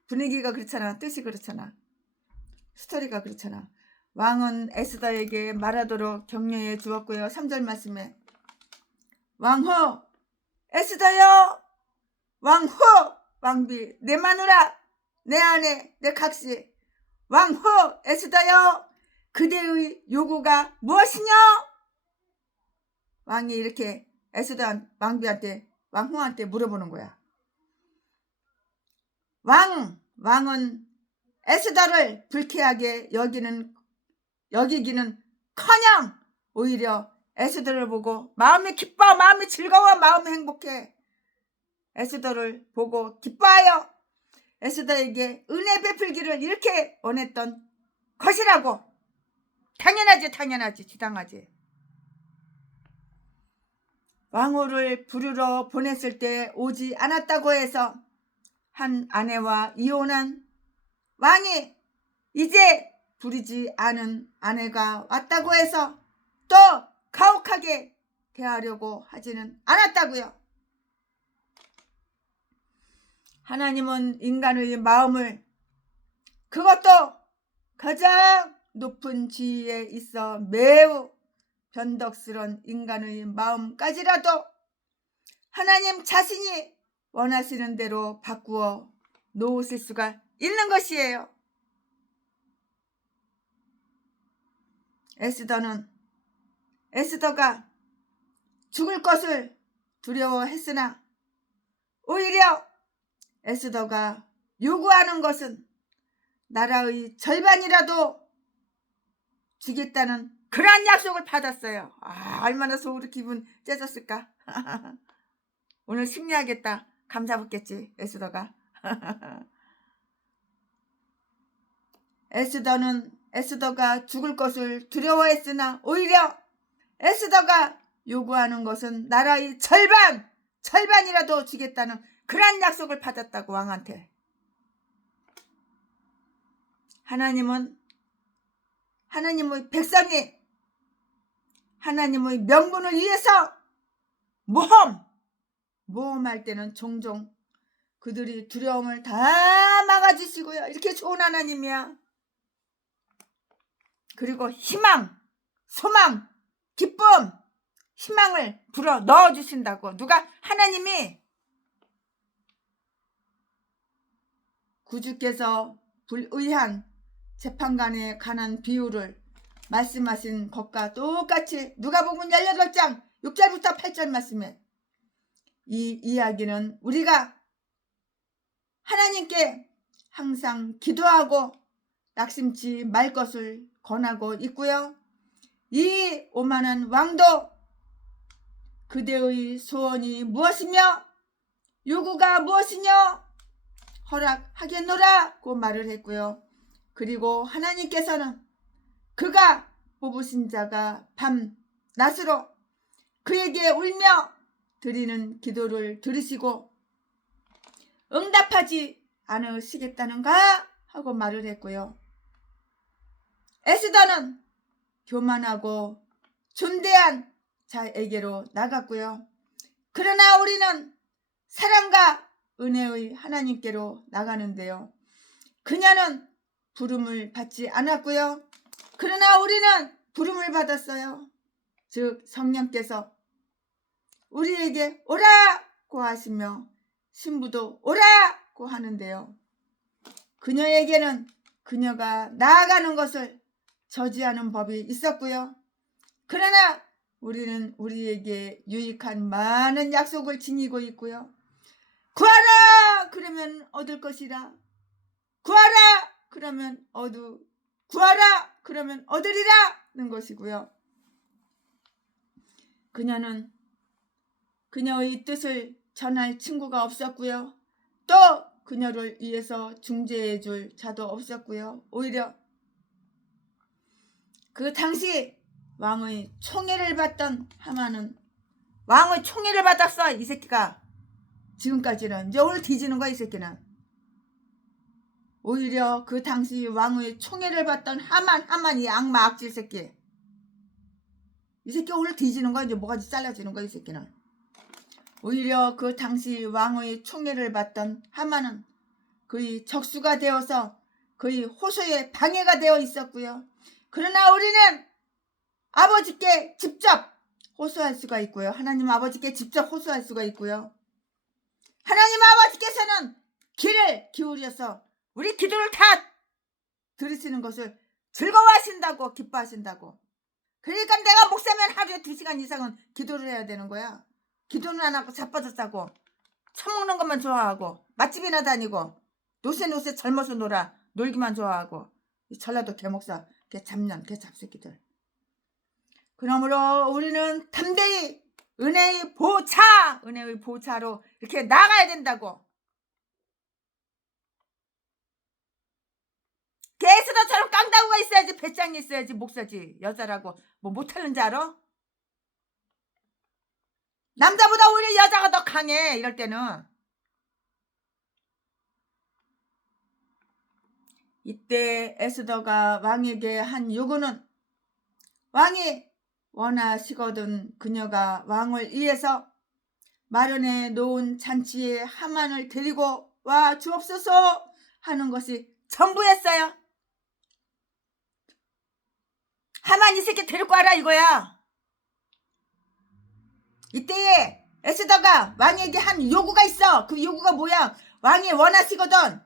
분위기가 그렇잖아. 뜻이 그렇잖아. 스토리가 그렇잖아. 왕은 에스더에게 말하도록 격려해 주었고요. 3절 말씀에 왕후 에스더여, 왕후 왕비 내 마누라 내 아내 내 각시 왕후 에스더여, 그대의 요구가 무엇이냐? 왕이 이렇게 에스더 왕비한테 왕후한테 물어보는 거야. 왕은 에스더를 불쾌하게 여기기는 커녕 오히려 에스더를 보고 마음이 기뻐, 마음이 즐거워, 마음이 행복해. 에스더를 보고 기뻐하여 에스더에게 은혜 베풀기를 이렇게 원했던 것이라고. 당연하지. 지당하지. 왕후를 부르러 보냈을 때 오지 않았다고 해서 한 아내와 이혼한 왕이 이제 부르지 않은 아내가 왔다고 해서 또 가혹하게 대하려고 하지는 않았다고요. 하나님은 인간의 마음을, 그것도 가장 높은 지위에 있어 매우 변덕스러운 인간의 마음까지라도 하나님 자신이 원하시는 대로 바꾸어 놓으실 수가 있는 것이에요. 에스더가 죽을 것을 두려워했으나 오히려 에스더가 요구하는 것은 나라의 절반이라도 주겠다는 그러한 약속을 받았어요. 얼마나 속으로 기분 째졌을까. 오늘 승리하겠다 감사받겠지 에스더가. 에스더가 죽을 것을 두려워했으나 오히려 에스더가 요구하는 것은 나라의 절반이라도 주겠다는 그런 약속을 받았다고 왕한테. 하나님의 백성이 하나님의 명분을 위해서 모험할 때는 종종 그들이 두려움을 다 막아주시고요. 이렇게 좋은 하나님이야. 그리고 희망, 소망, 기쁨, 희망을 불어 넣어주신다고. 누가? 하나님이. 구주께서 불의한 재판관에 관한 비유를 말씀하신 것과 똑같이 누가복음 18장 6절부터 8절 말씀에 이 이야기는 우리가 하나님께 항상 기도하고 낙심치 말 것을 권하고 있고요. 이 오만한 왕도 그대의 소원이 무엇이며 요구가 무엇이냐 허락하겠노라고 말을 했고요. 그리고 하나님께서는 그가 뽑으신 자가 밤낮으로 그에게 울며 드리는 기도를 들으시고 응답하지 않으시겠다는가 하고 말을 했고요. 에스더는 교만하고 존대한 자에게로 나갔고요. 그러나 우리는 사랑과 은혜의 하나님께로 나가는데요. 그녀는 부름을 받지 않았고요. 그러나 우리는 부름을 받았어요. 즉 성령께서 우리에게 오라고 하시며 신부도 오라고 하는데요. 그녀에게는 그녀가 나아가는 것을 저지하는 법이 있었고요. 그러나 우리는 우리에게 유익한 많은 약속을 지니고 있고요. 구하라 그러면 얻을 것이라. 구하라 그러면 구하라 그러면 얻으리라는 것이고요. 그녀는 그녀의 뜻을 전할 친구가 없었고요. 또 그녀를 위해서 중재해 줄 자도 없었고요. 오히려 그 당시 왕의 총애를 받던 하만은 왕의 총애를 받았어. 이 새끼가 지금까지는 이제 오늘 뒤지는 거야. 이 새끼는 오히려 그 당시 왕의 총애를 받던 하만이 악마 악질 새끼. 이 새끼 오늘 뒤지는 거야. 이제 뭐가지 잘라지는 거야. 이 새끼는 오히려 그 당시 왕의 총애를 받던 하만은 그의 적수가 되어서 그의 호소에 방해가 되어 있었고요. 그러나 우리는 아버지께 직접 호소할 수가 있고요. 하나님 아버지께 직접 호소할 수가 있고요. 하나님 아버지께서는 귀를 기울여서 우리 기도를 다 들으시는 것을 즐거워하신다고 기뻐하신다고. 그러니까 내가 목사면 하루에 2시간 이상은 기도를 해야 되는 거야. 기도는 안 하고 자빠졌다고 처먹는 것만 좋아하고 맛집이나 다니고 노새 젊어서 놀기만 좋아하고 이 전라도 개목사 개잡년 개잡새끼들. 그러므로 우리는 담대히 은혜의 보차로 이렇게 나가야 된다고. 개수도처럼 깡다구가 있어야지 배짱이 있어야지 목사지. 여자라고 뭐 못하는 줄 알아? 남자보다 오히려 여자가 더 강해. 이럴 때는. 이때 에스더가 왕에게 한 요구는 왕이 원하시거든 그녀가 왕을 위해서 마련해 놓은 잔치에 하만을 데리고 와 주옵소서 하는 것이 전부였어요. 하만 이 새끼 데리고 와라 이거야. 이때에 에스더가 왕에게 한 요구가 있어. 그 요구가 뭐야? 왕이 원하시거든.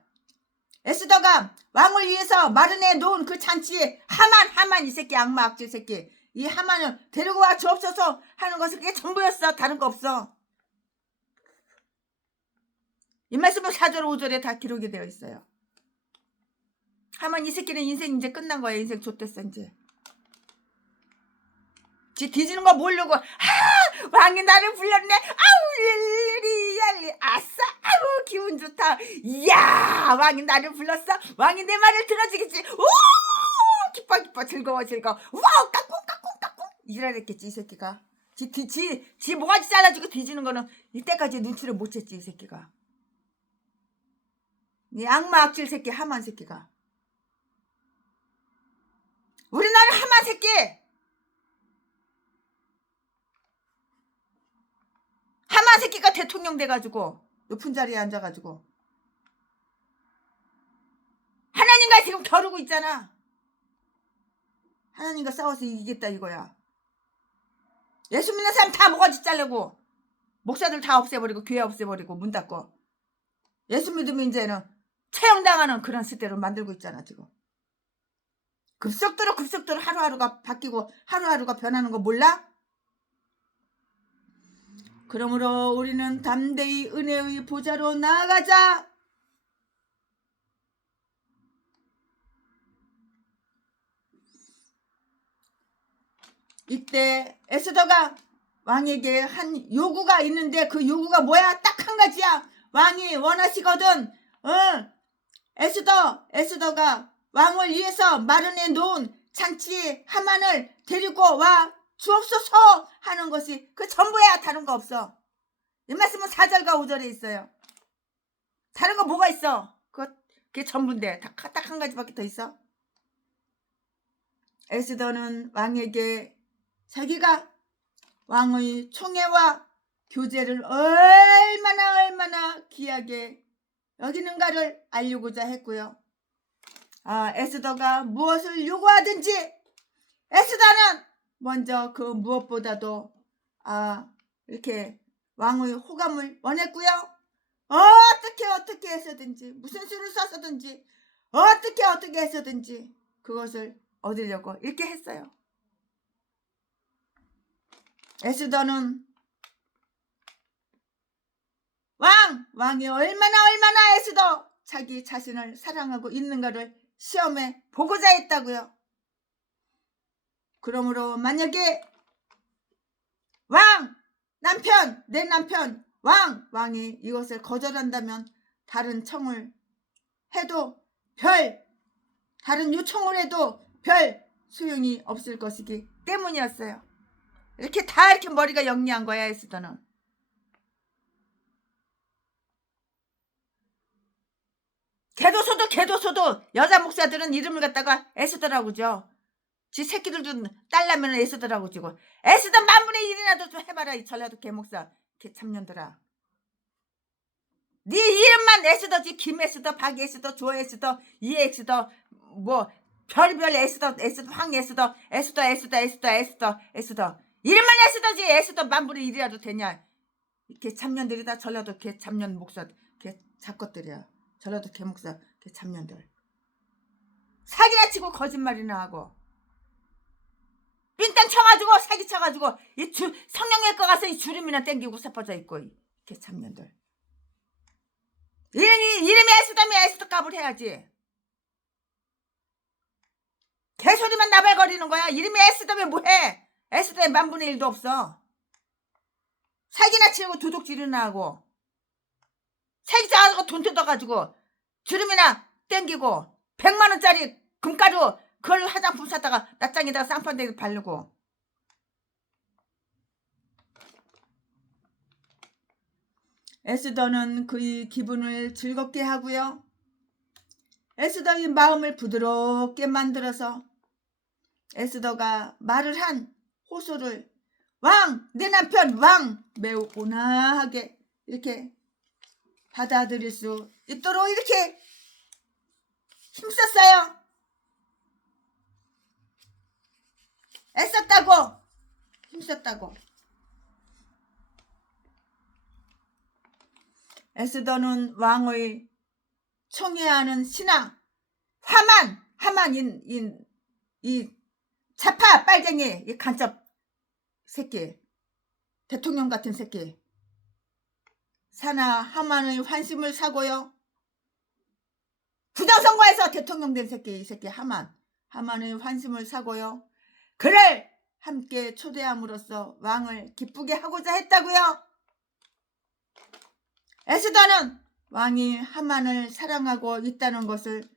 에스더가 왕을 위해서 마련해 놓은 그 잔치에 하만 이 새끼 악마 악질 새끼 이 하만을 데리고 와 주옵소서 하는 것이 그게 전부였어. 다른 거 없어. 이 말씀은 4절 5절에 다 기록이 되어 있어요. 하만 이 새끼는 인생 이제 끝난 거야. 인생 좆됐어 이제. 지 뒤지는 거 모르고 왕이 나를 불렀네. 아우 릴리 아싸 아우 기분 좋다. 이야 왕이 나를 불렀어. 왕이 내 말을 들어주겠지. 오 기뻐 즐거워 와우 까꿍 이래랬겠지 이 새끼가. 지 모가지 잘라주고 뒤지는 거는 이때까지 눈치를 못 챘지 이 새끼가. 이 악마 악질 새끼 하만 새끼가. 우리나라 하만 새끼. 하만 새끼가 대통령 돼가지고 높은 자리에 앉아가지고 하나님과 지금 겨루고 있잖아. 하나님과 싸워서 이기겠다 이거야. 예수 믿는 사람 다 모가지 자르고 목사들 다 없애버리고 교회 없애버리고 문 닫고 예수 믿으면 이제는 처형당하는 그런 시대로 만들고 있잖아 지금. 급속도로 하루하루가 바뀌고 하루하루가 변하는 거 몰라? 그러므로 우리는 담대히 은혜의 보좌로 나아가자. 이때 에스더가 왕에게 한 요구가 있는데 그 요구가 뭐야? 딱 한 가지야. 왕이 원하시거든. 에스더가 왕을 위해서 마련해 놓은 잔치에 하만을 데리고 와 주옵소서 하는 것이 그 전부야. 다른 거 없어. 이 말씀은 4절과 5절에 있어요. 다른 거 뭐가 있어? 그게 전부인데 딱 한 가지밖에 더 있어? 에스더는 왕에게 자기가 왕의 총애와 교제를 얼마나 귀하게 여기는가를 알리고자 했고요. 에스더가 무엇을 요구하든지 에스더는 먼저 그 무엇보다도 이렇게 왕의 호감을 원했고요. 어떻게 해서든지 무슨 수를 써서든지 어떻게 해서든지 그것을 얻으려고 이렇게 했어요. 에스더는 왕이 얼마나 에스더 자기 자신을 사랑하고 있는가를 시험해 보고자 했다고요. 그러므로 만약에 내 남편 왕이 이것을 거절한다면 다른 청을 해도 다른 요청을 해도 별 소용이 없을 것이기 때문이었어요. 이렇게 머리가 영리한 거야. 에스더는. 개도소도 여자 목사들은 이름을 갖다가 에스더라고 그러죠. 지 새끼들도 딸라면 에스더라고 지고. 에스더 만분의 1이라도 좀 해봐라. 이 전라도 개목사 개참년들아. 네 이름만 에스더지. 김에스더, 박에스더, 조에스더, 이에스더, 뭐 별별 에스더, 황에스더, 에스더. 이름만 에스더지. 에스더 만분의 1이라도 되냐. 개참년들이 다 전라도 개참년 목사 개잡것들이야. 전라도 개목사 개참년들. 사기나 치고 거짓말이나 하고 빈땅 쳐가지고 사기 쳐가지고 이 성령외과 가서 이 주름이나 땡기고 새빠져 있고 개참년들. 이름이 에스더면 에스더 값을 해야지. 개소리만 나발거리는 거야. 이름이 에스더면 뭐해. 에스더에 만분의 1도 없어. 사기나 치고 도둑질이나 하고 사기 쳐가지고 돈 뜯어가지고 주름이나 땡기고 100만원짜리 금가루 그걸 화장품 사다가 낯장에다가 쌍판대기 바르고. 에스더는 그의 기분을 즐겁게 하고요. 에스더의 마음을 부드럽게 만들어서 에스더가 말을 한 호소를 내 남편 매우 온화하게 이렇게 받아들일 수 있도록 이렇게 힘썼어요. 힘썼다고. 에스더는 왕의 총애하는 신하 하만인 이 자파 빨갱이 이 간첩 새끼 대통령 같은 새끼 사나 하만의 환심을 사고요. 부정선거에서 대통령 된 새끼 이 새끼 하만의 환심을 사고요. 그를 함께 초대함으로써 왕을 기쁘게 하고자 했다고요. 에스더는 왕이 하만을 사랑하고 있다는 것을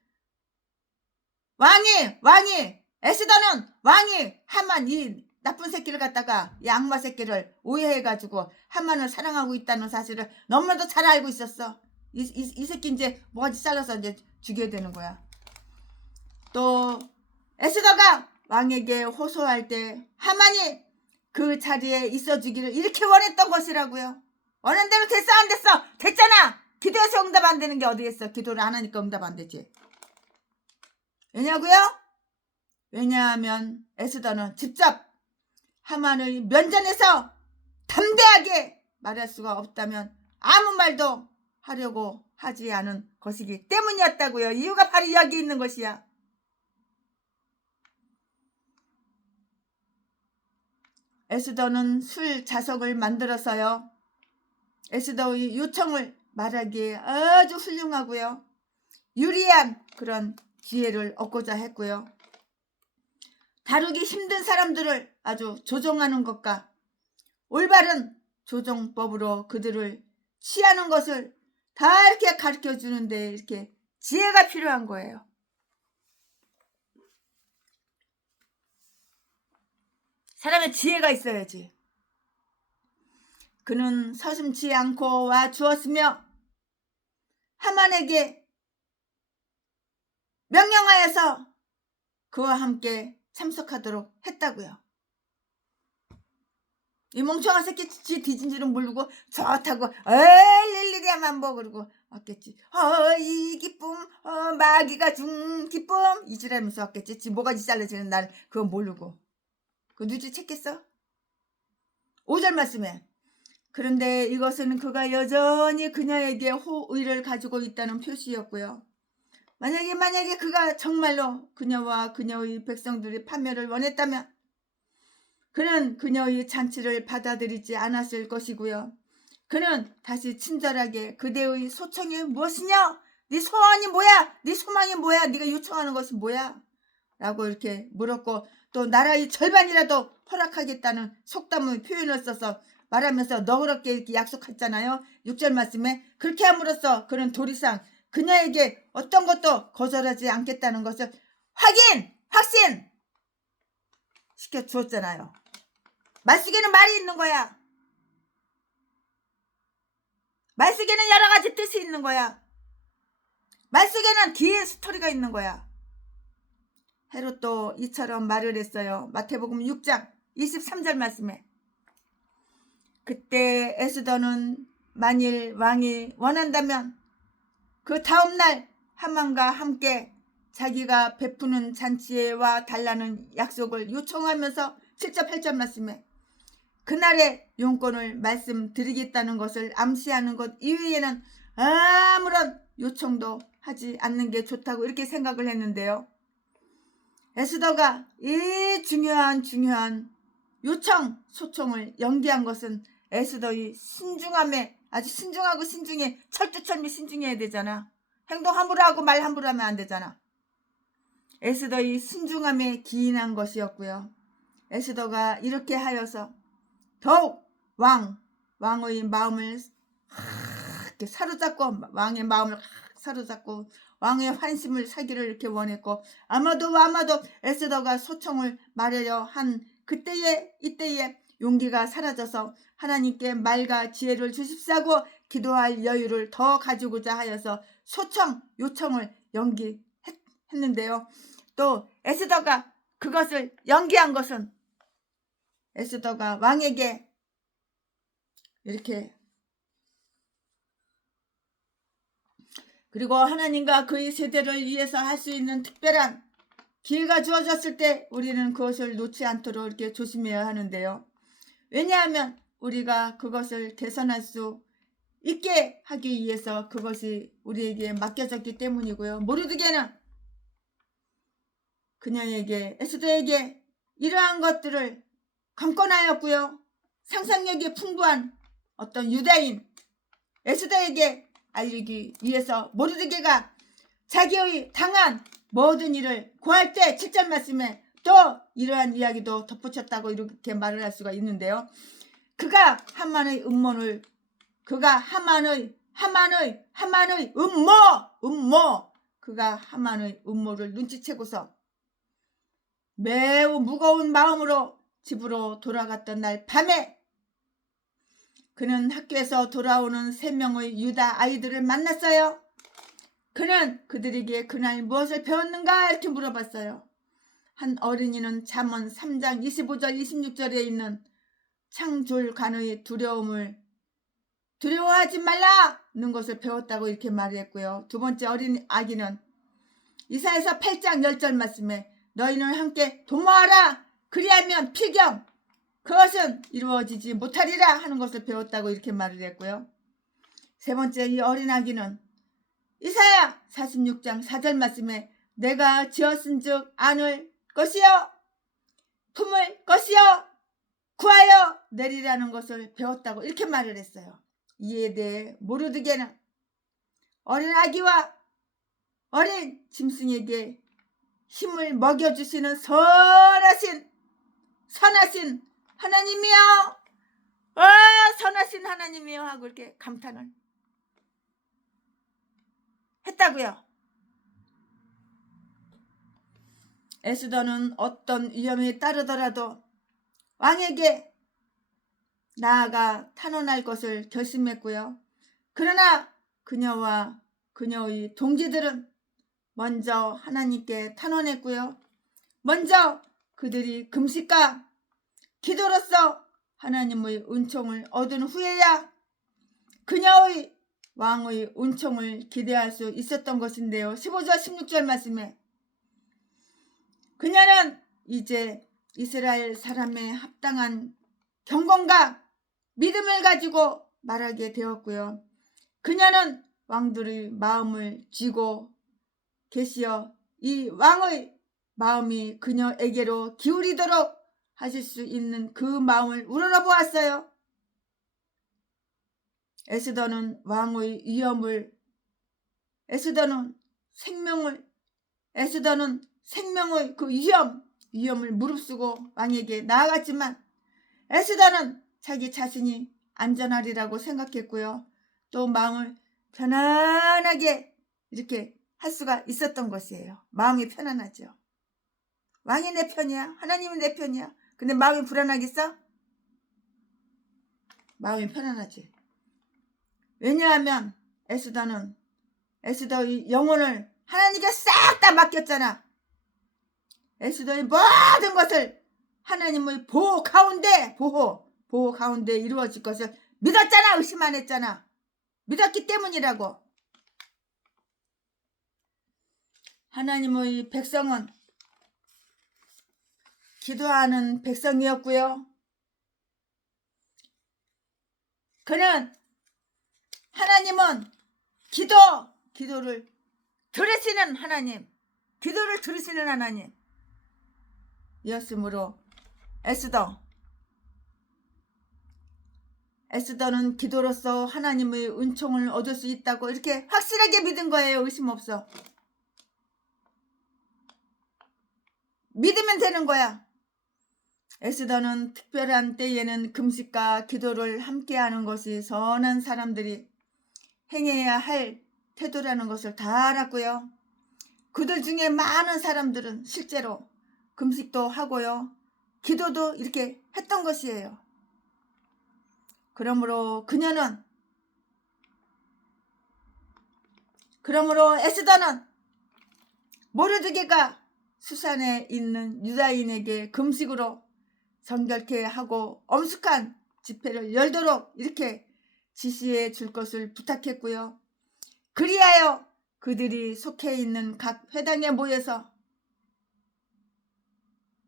에스더는 왕이 하만 이 나쁜 새끼를 갖다가 이 악마 새끼를 오해해가지고 하만을 사랑하고 있다는 사실을 너무나도 잘 알고 있었어. 이 새끼 이제 뭐가지 잘라서 이제 죽여야 되는 거야. 또 에스더가 왕에게 호소할 때 하만이 그 자리에 있어주기를 이렇게 원했던 것이라고요. 원하는 대로 됐어 안 됐어? 됐잖아. 기도해서 응답 안 되는 게 어디 있어. 기도를 안 하니까 응답 안 되지. 왜냐고요? 왜냐하면 에스더는 직접 하만을 면전에서 담대하게 말할 수가 없다면 아무 말도 하려고 하지 않은 것이기 때문이었다고요. 이유가 바로 여기 있는 것이야. 에스더는 술 자석을 만들어서요. 에스더의 요청을 말하기에 아주 훌륭하고요. 유리한 그런 기회를 얻고자 했고요. 다루기 힘든 사람들을 아주 조종하는 것과 올바른 조정법으로 그들을 취하는 것을 다 이렇게 가르쳐 주는데 이렇게 지혜가 필요한 거예요. 사람의 지혜가 있어야지. 그는 서슴지 않고 와 주었으며 하만에게 명령하여서 그와 함께 참석하도록 했다고요. 이 멍청한 새끼 지 뒤진 줄은 모르고 좋다고 일일이야만 뭐 그러고 왔겠지. 이 기쁨 마귀가 준 기쁨 이지라면서 왔겠지. 지 뭐가지 잘라지는 날 그거 모르고 그 눈치챘겠어? 5절 말씀에 그런데 이것은 그가 여전히 그녀에게 호의를 가지고 있다는 표시였고요. 만약에 그가 정말로 그녀와 그녀의 백성들의 파멸을 원했다면 그는 그녀의 잔치를 받아들이지 않았을 것이고요. 그는 다시 친절하게 그대의 소청이 무엇이냐? 네 소원이 뭐야? 네 소망이 뭐야? 네가 요청하는 것이 뭐야? 라고 이렇게 물었고 또 나라의 절반이라도 허락하겠다는 속담의 표현을 써서 말하면서 너그럽게 이렇게 약속했잖아요. 6절 말씀에 그렇게 함으로써 그는 도리상 그녀에게 어떤 것도 거절하지 않겠다는 것을 확신 시켜주었잖아요. 말쓰기는 말이 있는 거야. 말쓰기는 여러 가지 뜻이 있는 거야. 말쓰기는 뒤에 스토리가 있는 거야. 헤롯도 이처럼 말을 했어요. 마태복음 6장 23절 말씀에 그때 에스더는 만일 왕이 원한다면 그 다음날 하만과 함께 자기가 베푸는 잔치에 와 달라는 약속을 요청하면서 7절 8절 말씀에 그날의 용건을 말씀드리겠다는 것을 암시하는 것 이외에는 아무런 요청도 하지 않는 게 좋다고 이렇게 생각을 했는데요. 에스더가 이 중요한 소청을 연기한 것은 에스더의 신중함에 아주 신중하고 신중해 철두철미 신중해야 되잖아. 행동 함부로 하고 말 함부로 하면 안 되잖아. 에스더의 신중함에 기인한 것이었고요. 에스더가 이렇게 하여서 더욱 왕의 마음을 이렇게 사로잡고 왕의 마음을 사로잡고 왕의 환심을 사기를 이렇게 원했고 아마도 에스더가 소청을 말하려 한 이때에 용기가 사라져서 하나님께 말과 지혜를 주십사고 기도할 여유를 더 가지고자 하여서 요청을 연기했는데요. 또 에스더가 그것을 연기한 것은 에스더가 왕에게 이렇게 그리고 하나님과 그의 세대를 위해서 할 수 있는 특별한 기회가 주어졌을 때 우리는 그것을 놓지 않도록 이렇게 조심해야 하는데요. 왜냐하면 우리가 그것을 개선할 수 있게 하기 위해서 그것이 우리에게 맡겨졌기 때문이고요. 모르드게는 그녀에게 에스더에게 이러한 것들을 강권하였고요. 상상력이 풍부한 어떤 유다인 에스더에게 알리기 위해서 모르드게가 자기의 당한 모든 일을 고할 때 7절 말씀에 또 이러한 이야기도 덧붙였다고 이렇게 말을 할 수가 있는데요. 그가 하만의 음모를 그가 하만의 음모를 눈치채고서 매우 무거운 마음으로 집으로 돌아갔던 날 밤에 그는 학교에서 돌아오는 3명의 유다 아이들을 만났어요. 그는 그들에게 그날 무엇을 배웠는가 이렇게 물어봤어요. 한 어린이는 잠언 3장 25절 26절에 있는 창졸간의 두려워하지 말라는 것을 배웠다고 이렇게 말했고요. 두 번째 어린 아기는 이사야서 8장 10절 말씀에 너희는 함께 도모하라 그리하면 필경 그것은 이루어지지 못하리라 하는 것을 배웠다고 이렇게 말을 했고요. 세 번째 이 어린 아기는 이사야 46장 4절 말씀에 내가 지었은즉 안을 것이요 품을 것이요 구하여 내리라는 것을 배웠다고 이렇게 말을 했어요. 이에 대해 모르드게는 어린 아기와 어린 짐승에게 힘을 먹여주시는 선하신 하나님이여 선하신 하나님이여 하고 이렇게 감탄을 했다고요. 에스더는 어떤 위험이 따르더라도 왕에게 나아가 탄원할 것을 결심했고요. 그러나 그녀와 그녀의 동지들은 먼저 하나님께 탄원했고요. 먼저 그들이 금식과 기도로서 하나님의 은총을 얻은 후에야 그녀의 왕의 은총을 기대할 수 있었던 것인데요. 15절 16절 말씀에 그녀는 이제 이스라엘 사람의 합당한 경건과 믿음을 가지고 말하게 되었고요. 그녀는 왕들의 마음을 쥐고 계시어 이 왕의 마음이 그녀에게로 기울이도록 하실 수 있는 그 마음을 우러러보았어요. 에스더는 왕의 위엄을, 에스더는 생명의 그 위엄을 무릅쓰고 왕에게 나아갔지만 에스더는 자기 자신이 안전하리라고 생각했고요. 또 마음을 편안하게 이렇게 할 수가 있었던 것이에요. 마음이 편안하죠. 왕이 내 편이야. 하나님이 내 편이야. 근데 마음이 불안하겠어? 마음이 편안하지. 왜냐하면 에스더의 영혼을 하나님께 싹 다 맡겼잖아. 에스더의 모든 것을 하나님의 보호 가운데 이루어질 것을 믿었잖아. 의심 안 했잖아. 믿었기 때문이라고. 하나님의 백성은 기도하는 백성이었고요. 하나님은 기도를 들으시는 하나님, 기도를 들으시는 하나님이었으므로 에스더는 기도로서 하나님의 은총을 얻을 수 있다고 이렇게 확실하게 믿은 거예요. 의심 없어. 믿으면 되는 거야. 에스더는 특별한 때에는 금식과 기도를 함께하는 것이 선한 사람들이 행해야 할 태도라는 것을 다 알았고요. 그들 중에 많은 사람들은 실제로 금식도 하고요. 기도도 이렇게 했던 것이에요. 그러므로 에스더는 모르드게가 수산에 있는 유다인에게 금식으로 정결케 하고 엄숙한 집회를 열도록 이렇게 지시해 줄 것을 부탁했고요. 그리하여 그들이 속해 있는 각 회당에 모여서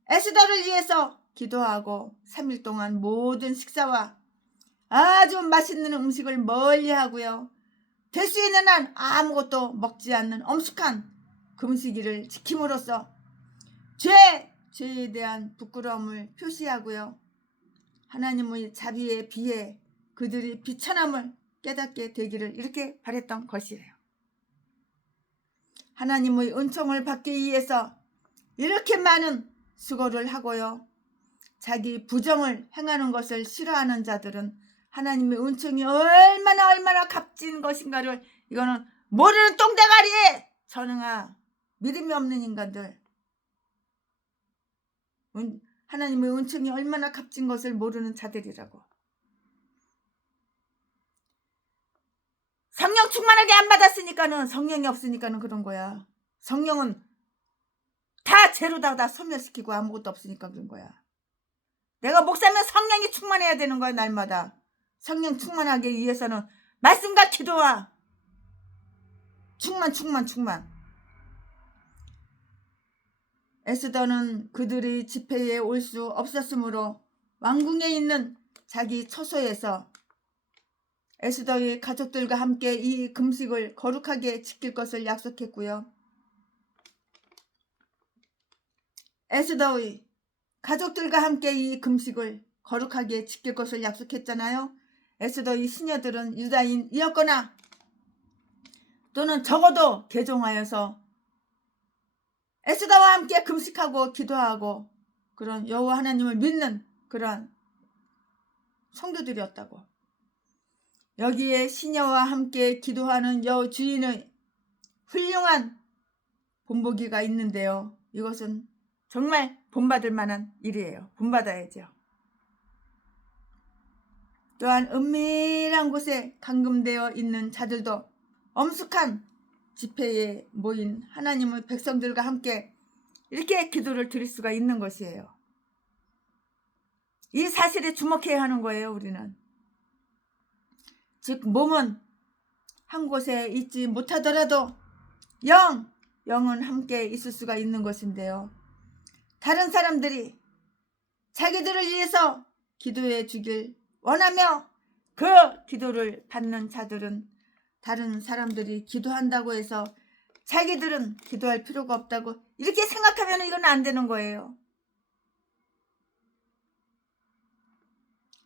에스더를 위해서 기도하고 3일 동안 모든 식사와 아주 맛있는 음식을 멀리하고요. 될 수 있는 한 아무것도 먹지 않는 엄숙한 금식일을 지킴으로써 죄에 대한 부끄러움을 표시하고요. 하나님의 자비에 비해 그들이 비천함을 깨닫게 되기를 이렇게 바랬던 것이에요. 하나님의 은총을 받기 위해서 이렇게 많은 수고를 하고요. 자기 부정을 행하는 것을 싫어하는 자들은 하나님의 은총이 얼마나 값진 것인가를 이거는 모르는 똥대가리 전응아 믿음이 없는 인간들. 하나님의 은총이 얼마나 값진 것을 모르는 자들이라고. 성령 충만하게 안 받았으니까는 성령이 없으니까는 그런 거야. 성령은 다 죄로다가 다 소멸시키고 아무것도 없으니까 그런 거야. 내가 목사면 성령이 충만해야 되는 거야. 날마다. 성령 충만하기 위해서는 말씀과 기도와 충만. 에스더는 그들이 집회에 올 수 없었으므로 왕궁에 있는 자기 처소에서 에스더의 가족들과 함께 이 금식을 거룩하게 지킬 것을 약속했고요. 에스더의 가족들과 함께 이 금식을 거룩하게 지킬 것을 약속했잖아요. 에스더의 시녀들은 유다인이었거나 또는 적어도 개종하여서 에스더와 함께 금식하고 기도하고 그런 여호와 하나님을 믿는 그런 성도들이었다고. 여기에 시녀와 함께 기도하는 여주인의 훌륭한 본보기가 있는데요. 이것은 정말 본받을 만한 일이에요. 본받아야죠. 또한 은밀한 곳에 감금되어 있는 자들도 엄숙한 집회에 모인 하나님의 백성들과 함께 이렇게 기도를 드릴 수가 있는 것이에요. 이 사실에 주목해야 하는 거예요. 우리는 즉 몸은 한 곳에 있지 못하더라도 영은 함께 있을 수가 있는 것인데요. 다른 사람들이 자기들을 위해서 기도해 주길 원하며 그 기도를 받는 자들은 다른 사람들이 기도한다고 해서 자기들은 기도할 필요가 없다고 이렇게 생각하면 이건 안 되는 거예요.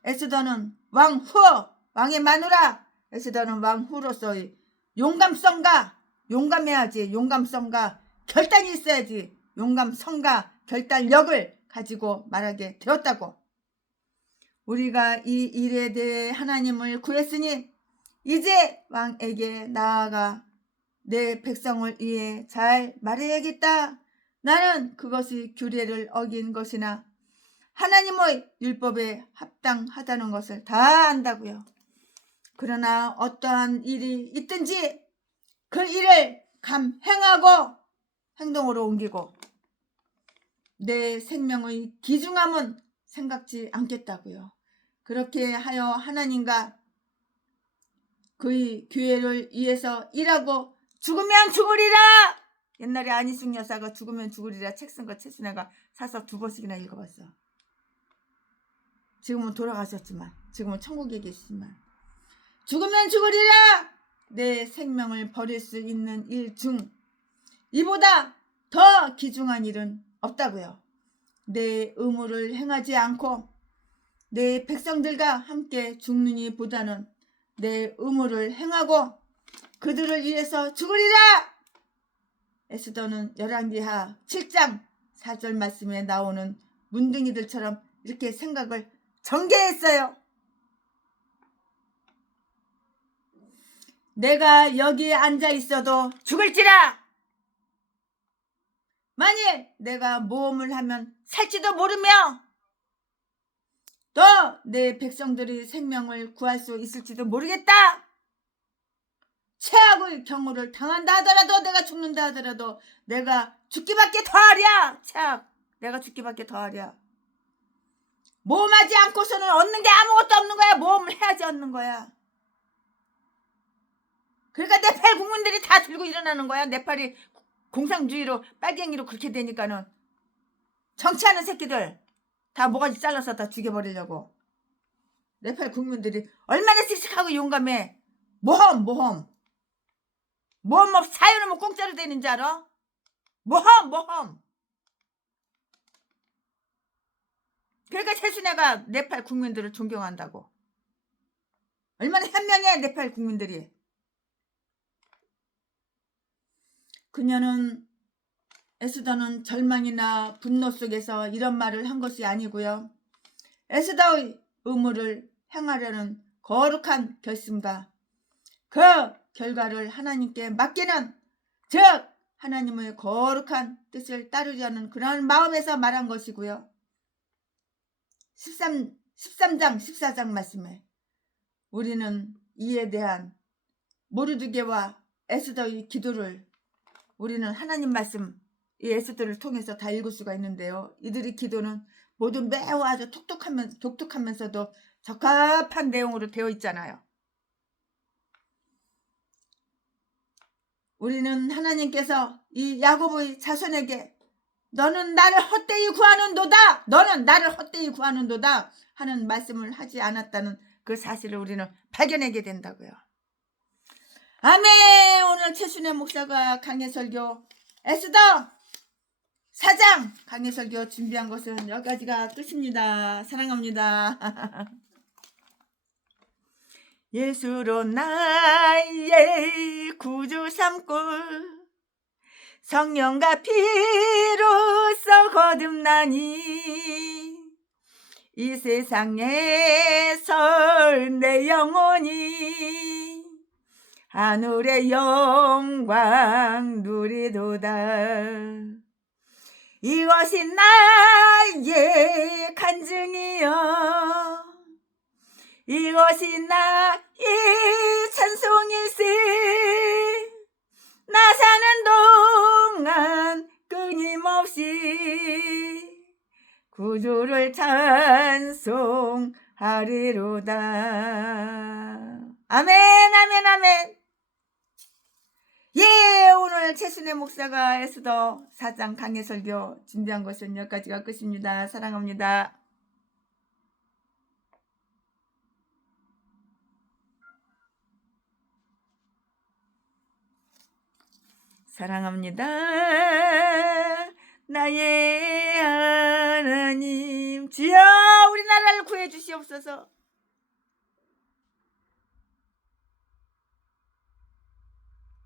에스더는 왕의 마누라 에스더는 왕후로서의 용감해야지. 용감성과 결단이 있어야지. 용감성과 결단력을 가지고 말하게 되었다고. 우리가 이 일에 대해 하나님을 구했으니 이제 왕에게 나아가 내 백성을 위해 잘 말해야겠다. 나는 그것이 규례를 어긴 것이나 하나님의 율법에 합당하다는 것을 다 안다고요. 그러나 어떠한 일이 있든지 그 일을 감행하고 행동으로 옮기고 내 생명의 귀중함은 생각지 않겠다고요. 그렇게 하여 하나님과 그의 교회를 위해서 일하고 죽으면 죽으리라. 옛날에 안희숙 여사가 죽으면 죽으리라 책 쓴 거 최순애가 사서 2번씩이나 읽어봤어. 지금은 돌아가셨지만 지금은 천국에 계시지만 죽으면 죽으리라. 내 생명을 버릴 수 있는 일 중 이보다 더 귀중한 일은 없다고요. 내 의무를 행하지 않고 내 백성들과 함께 죽느니 보다는 내 의무를 행하고 그들을 위해서 죽으리라. 에스더는 열왕기하 7장 4절 말씀에 나오는 문둥이들처럼 이렇게 생각을 전개했어요. 내가 여기에 앉아 있어도 죽을지라. 만일 내가 모험을 하면 살지도 모르며 또 내 백성들의 생명을 구할 수 있을지도 모르겠다. 최악의 경우를 당한다 하더라도 내가 죽는다 하더라도 내가 죽기밖에 더하랴. 내가 죽기밖에 더하랴. 모험하지 않고서는 얻는 게 아무것도 없는 거야. 모험을 해야지 얻는 거야. 그러니까 네팔 국민들이 다 들고 일어나는 거야. 네팔이 공산주의로 빨갱이로 그렇게 되니까는 정치하는 새끼들 다 모가지 잘라서 다 죽여버리려고. 네팔 국민들이 얼마나 씩씩하고 용감해. 모험 없 사연하면 공짜로 되는 줄 알아? 모험. 그러니까 최순애가 네팔 국민들을 존경한다고. 얼마나 현명해 네팔 국민들이. 그녀는 에스더는 절망이나 분노 속에서 이런 말을 한 것이 아니고요. 에스더의 의무를 행하려는 거룩한 결심과 그 결과를 하나님께 맡기는 즉 하나님의 거룩한 뜻을 따르려는 그런 마음에서 말한 것이고요. 13장 14장 말씀에 우리는 이에 대한 모르드게와 에스더의 기도를 우리는 하나님 말씀 이 에스더를 통해서 다 읽을 수가 있는데요. 이들의 기도는 모두 매우 아주 독특하면서도 적합한 내용으로 되어 있잖아요. 우리는 하나님께서 이 야곱의 자손에게 너는 나를 헛되이 구하는도다 하는 말씀을 하지 않았다는 그 사실을 우리는 발견하게 된다고요. 아멘. 오늘 최순애 목사가 강해설교 에스더 4장 강해설교 준비한 것은 여기까지가 끝입니다. 사랑합니다. 예수로 나의 구주 삼고 성령과 피로써 거듭나니 이 세상에서 내 영혼이 하늘의 영광 누리도다. 이것이 나의 간증이여, 이것이 나의 찬송일세. 나 사는 동안 끊임없이 구주를 찬송하리로다. 아멘, 아멘, 아멘. 예, 오늘 최순애 목사가 에스더 4장 강해 설교 준비한 것은 여기까지가 끝입니다. 사랑합니다. 사랑합니다. 나의 하나님, 주여 우리 나라를 구해 주시옵소서.